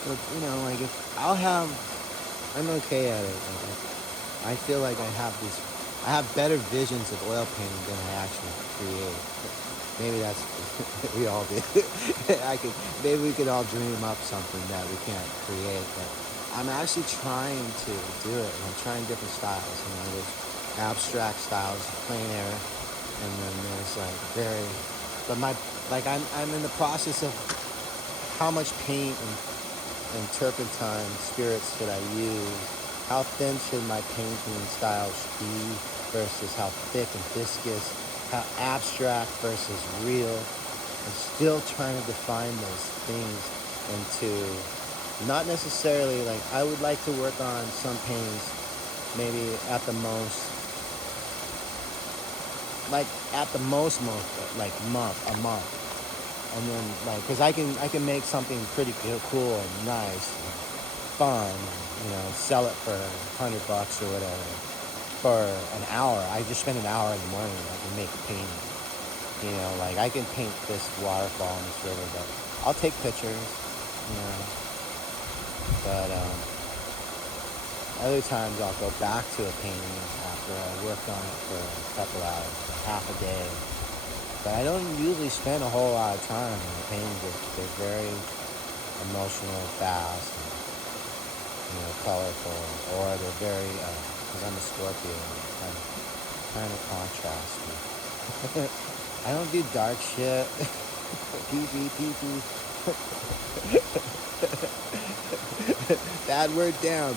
but, you know, like if I'm okay at it. Like, I feel like I have better visions of oil painting than I actually create. Maybe that's we all do. Maybe we could all dream up something that we can't create. But I'm actually trying to do it, and I'm trying different styles. You know, there's abstract styles, plein air, and then there's like very. But I'm in the process of how much paint and turpentine spirits should I use? How thin should my painting styles be versus how thick and viscous? How abstract versus real? I'm still trying to define those things into, not necessarily like, I would like to work on some paintings maybe at the most like a month. And then, like, because I can make something pretty cool and nice, and fun, you know, sell it for $100 or whatever for an hour. I just spend an hour in the morning. I can make a painting. You know, like I can paint this waterfall in this river, but I'll take pictures. You know, but other times I'll go back to a painting after I worked on it for a couple hours, for half a day. But I don't usually spend a whole lot of time on the paintings. They're very emotional, fast, and, you know, colorful, or they're very, because I'm a Scorpio, kind of contrasty. I don't do dark shit. Pee. Bad word down.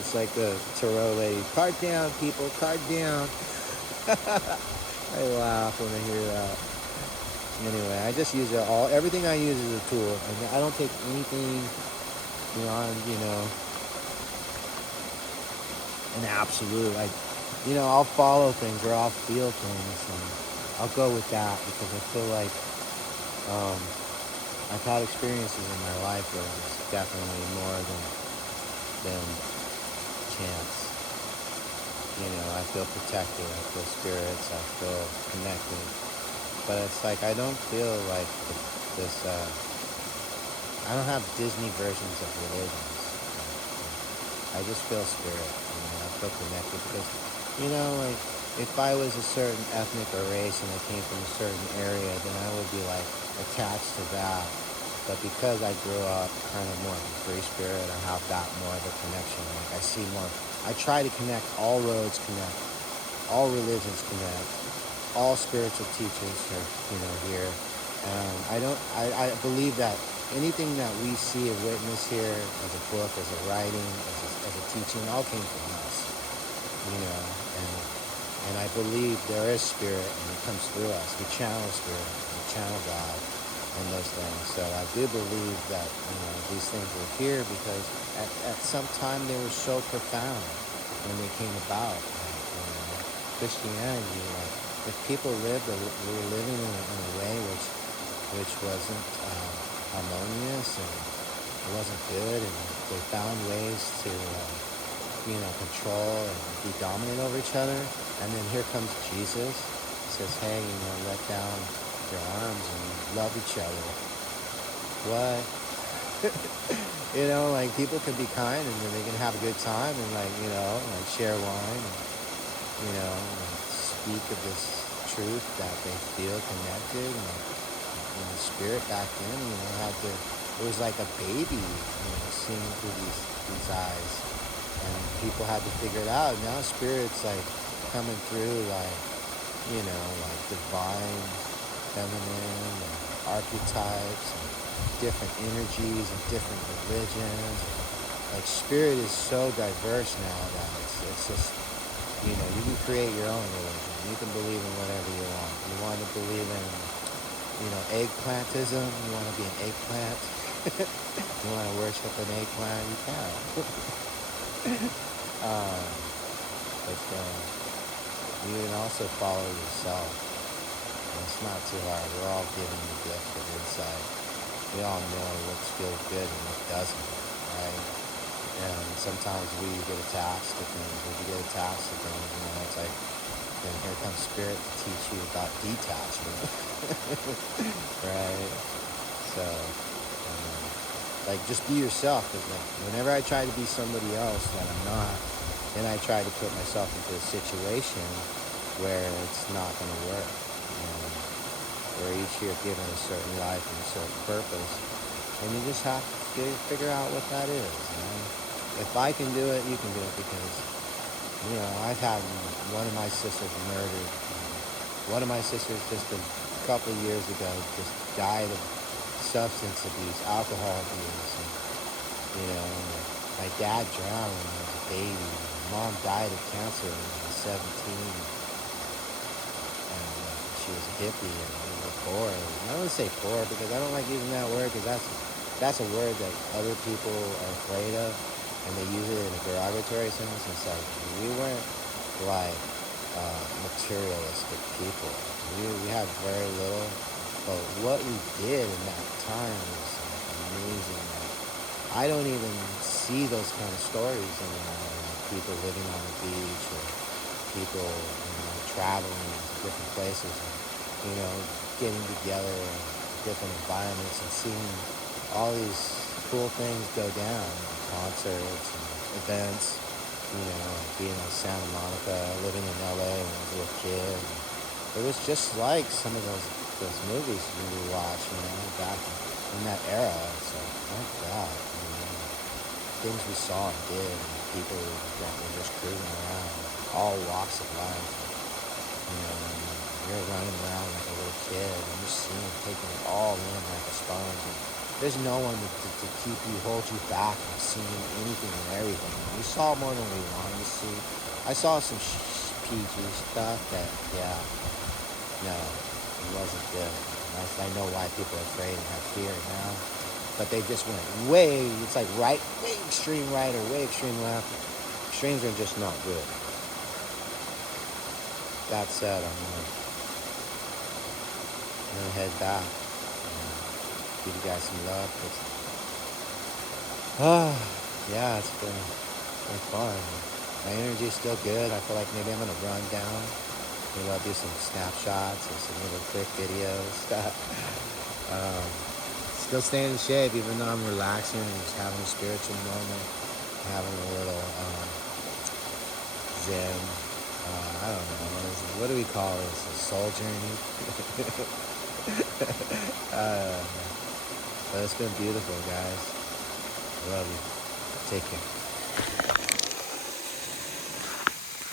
It's like the tarot lady. Card down, people, card down. I laugh when I hear that. Anyway, I just use everything I use is a tool. I don't take anything beyond, you know, an absolute. I'll follow things or I'll feel things, and I'll go with that because I feel like I've had experiences in my life where it's definitely more than chance. You know, I feel protected, I feel spirits, I feel connected. But it's like I don't feel like this I don't have Disney versions of religions. I just feel spirit. I feel connected because, like if I was a certain ethnic or race and I came from a certain area, then I would be like attached to that. But because I grew up kind of more of a free spirit, I have that more of a connection. Like I see more. I try to connect. All roads connect. All religions connect. All spiritual teachings are, here. And I believe that anything that we see or witness here as a book, as a writing, as a teaching, all came from us, and I believe there is spirit and it comes through us. We channel spirit, we channel God and those things. So I do believe that, these things were here because at some time they were so profound when they came about. Christianity, if people were living in a way which wasn't harmonious and it wasn't good, and they found ways to control and be dominant over each other, and then here comes Jesus, says, hey, let down your arms and love each other. What? People can be kind and then they can have a good time and share wine and speak of this truth that they feel connected. And the spirit back then, it was like a baby, seeing through these eyes, and people had to figure it out. Now spirit's coming through divine feminine and archetypes and different energies and different religions. Spirit is so diverse now that it's just, you can create your own religion. You can believe in whatever you want. You want to believe in, eggplantism. You want to be an eggplant. You want to worship an eggplant. You can. But you can also follow yourself. And it's not too hard. We're all given the gift of insight. We all know what feels good and what doesn't, right? And sometimes we get attached to things. If you get attached to things, it's like, then here comes spirit to teach you about detachment. Right? So, just be yourself. Because whenever I try to be somebody else that I'm not, then I try to put myself into a situation where it's not going to work. We're each here given a certain life and a certain purpose. And you just have to figure out what that is. If I can do it, you can do it, because, I've had one of my sisters murdered. One of my sisters just a couple of years ago just died of substance abuse, alcohol abuse. And, my dad drowned when I was a baby. My mom died of cancer when I was 17. And she was a hippie, and we were poor. And I don't say poor because I don't like using that word, because that's a word that other people are afraid of, and they use it in a derogatory sense. It's like, we weren't materialistic people. We had very little, but what we did in that time was amazing. I don't even see those kind of stories anymore. People living on the beach, or people traveling to different places, and getting together in different environments and seeing all these cool things go down, concerts and events, being in Santa Monica, living in LA when I was a little kid. It was just like some of those movies we watched, back in that era. It's like, my God, things we saw and did, and people that were just cruising around, all walks of life. You're running around like a little kid, and you're seeing, taking it all in like a sponge. And there's no one to keep you, hold you back from seeing anything and everything. We saw more than we wanted to see. I saw some PG stuff that, no, it wasn't good. I know why people are afraid and have fear now. But they just went it's like way extreme right or way extreme left. Extremes are just not good. That said, I'm gonna head back and give you guys some love. It's been fun. My energy's still good. I feel like maybe I'm gonna run down. Maybe I'll do some snapshots or some little quick videos. Still staying in shape, even though I'm relaxing and just having a spiritual moment, having a little zen. I don't know. What do we call this? A soul journey? uh, but it's been beautiful, guys. Love you. Take care.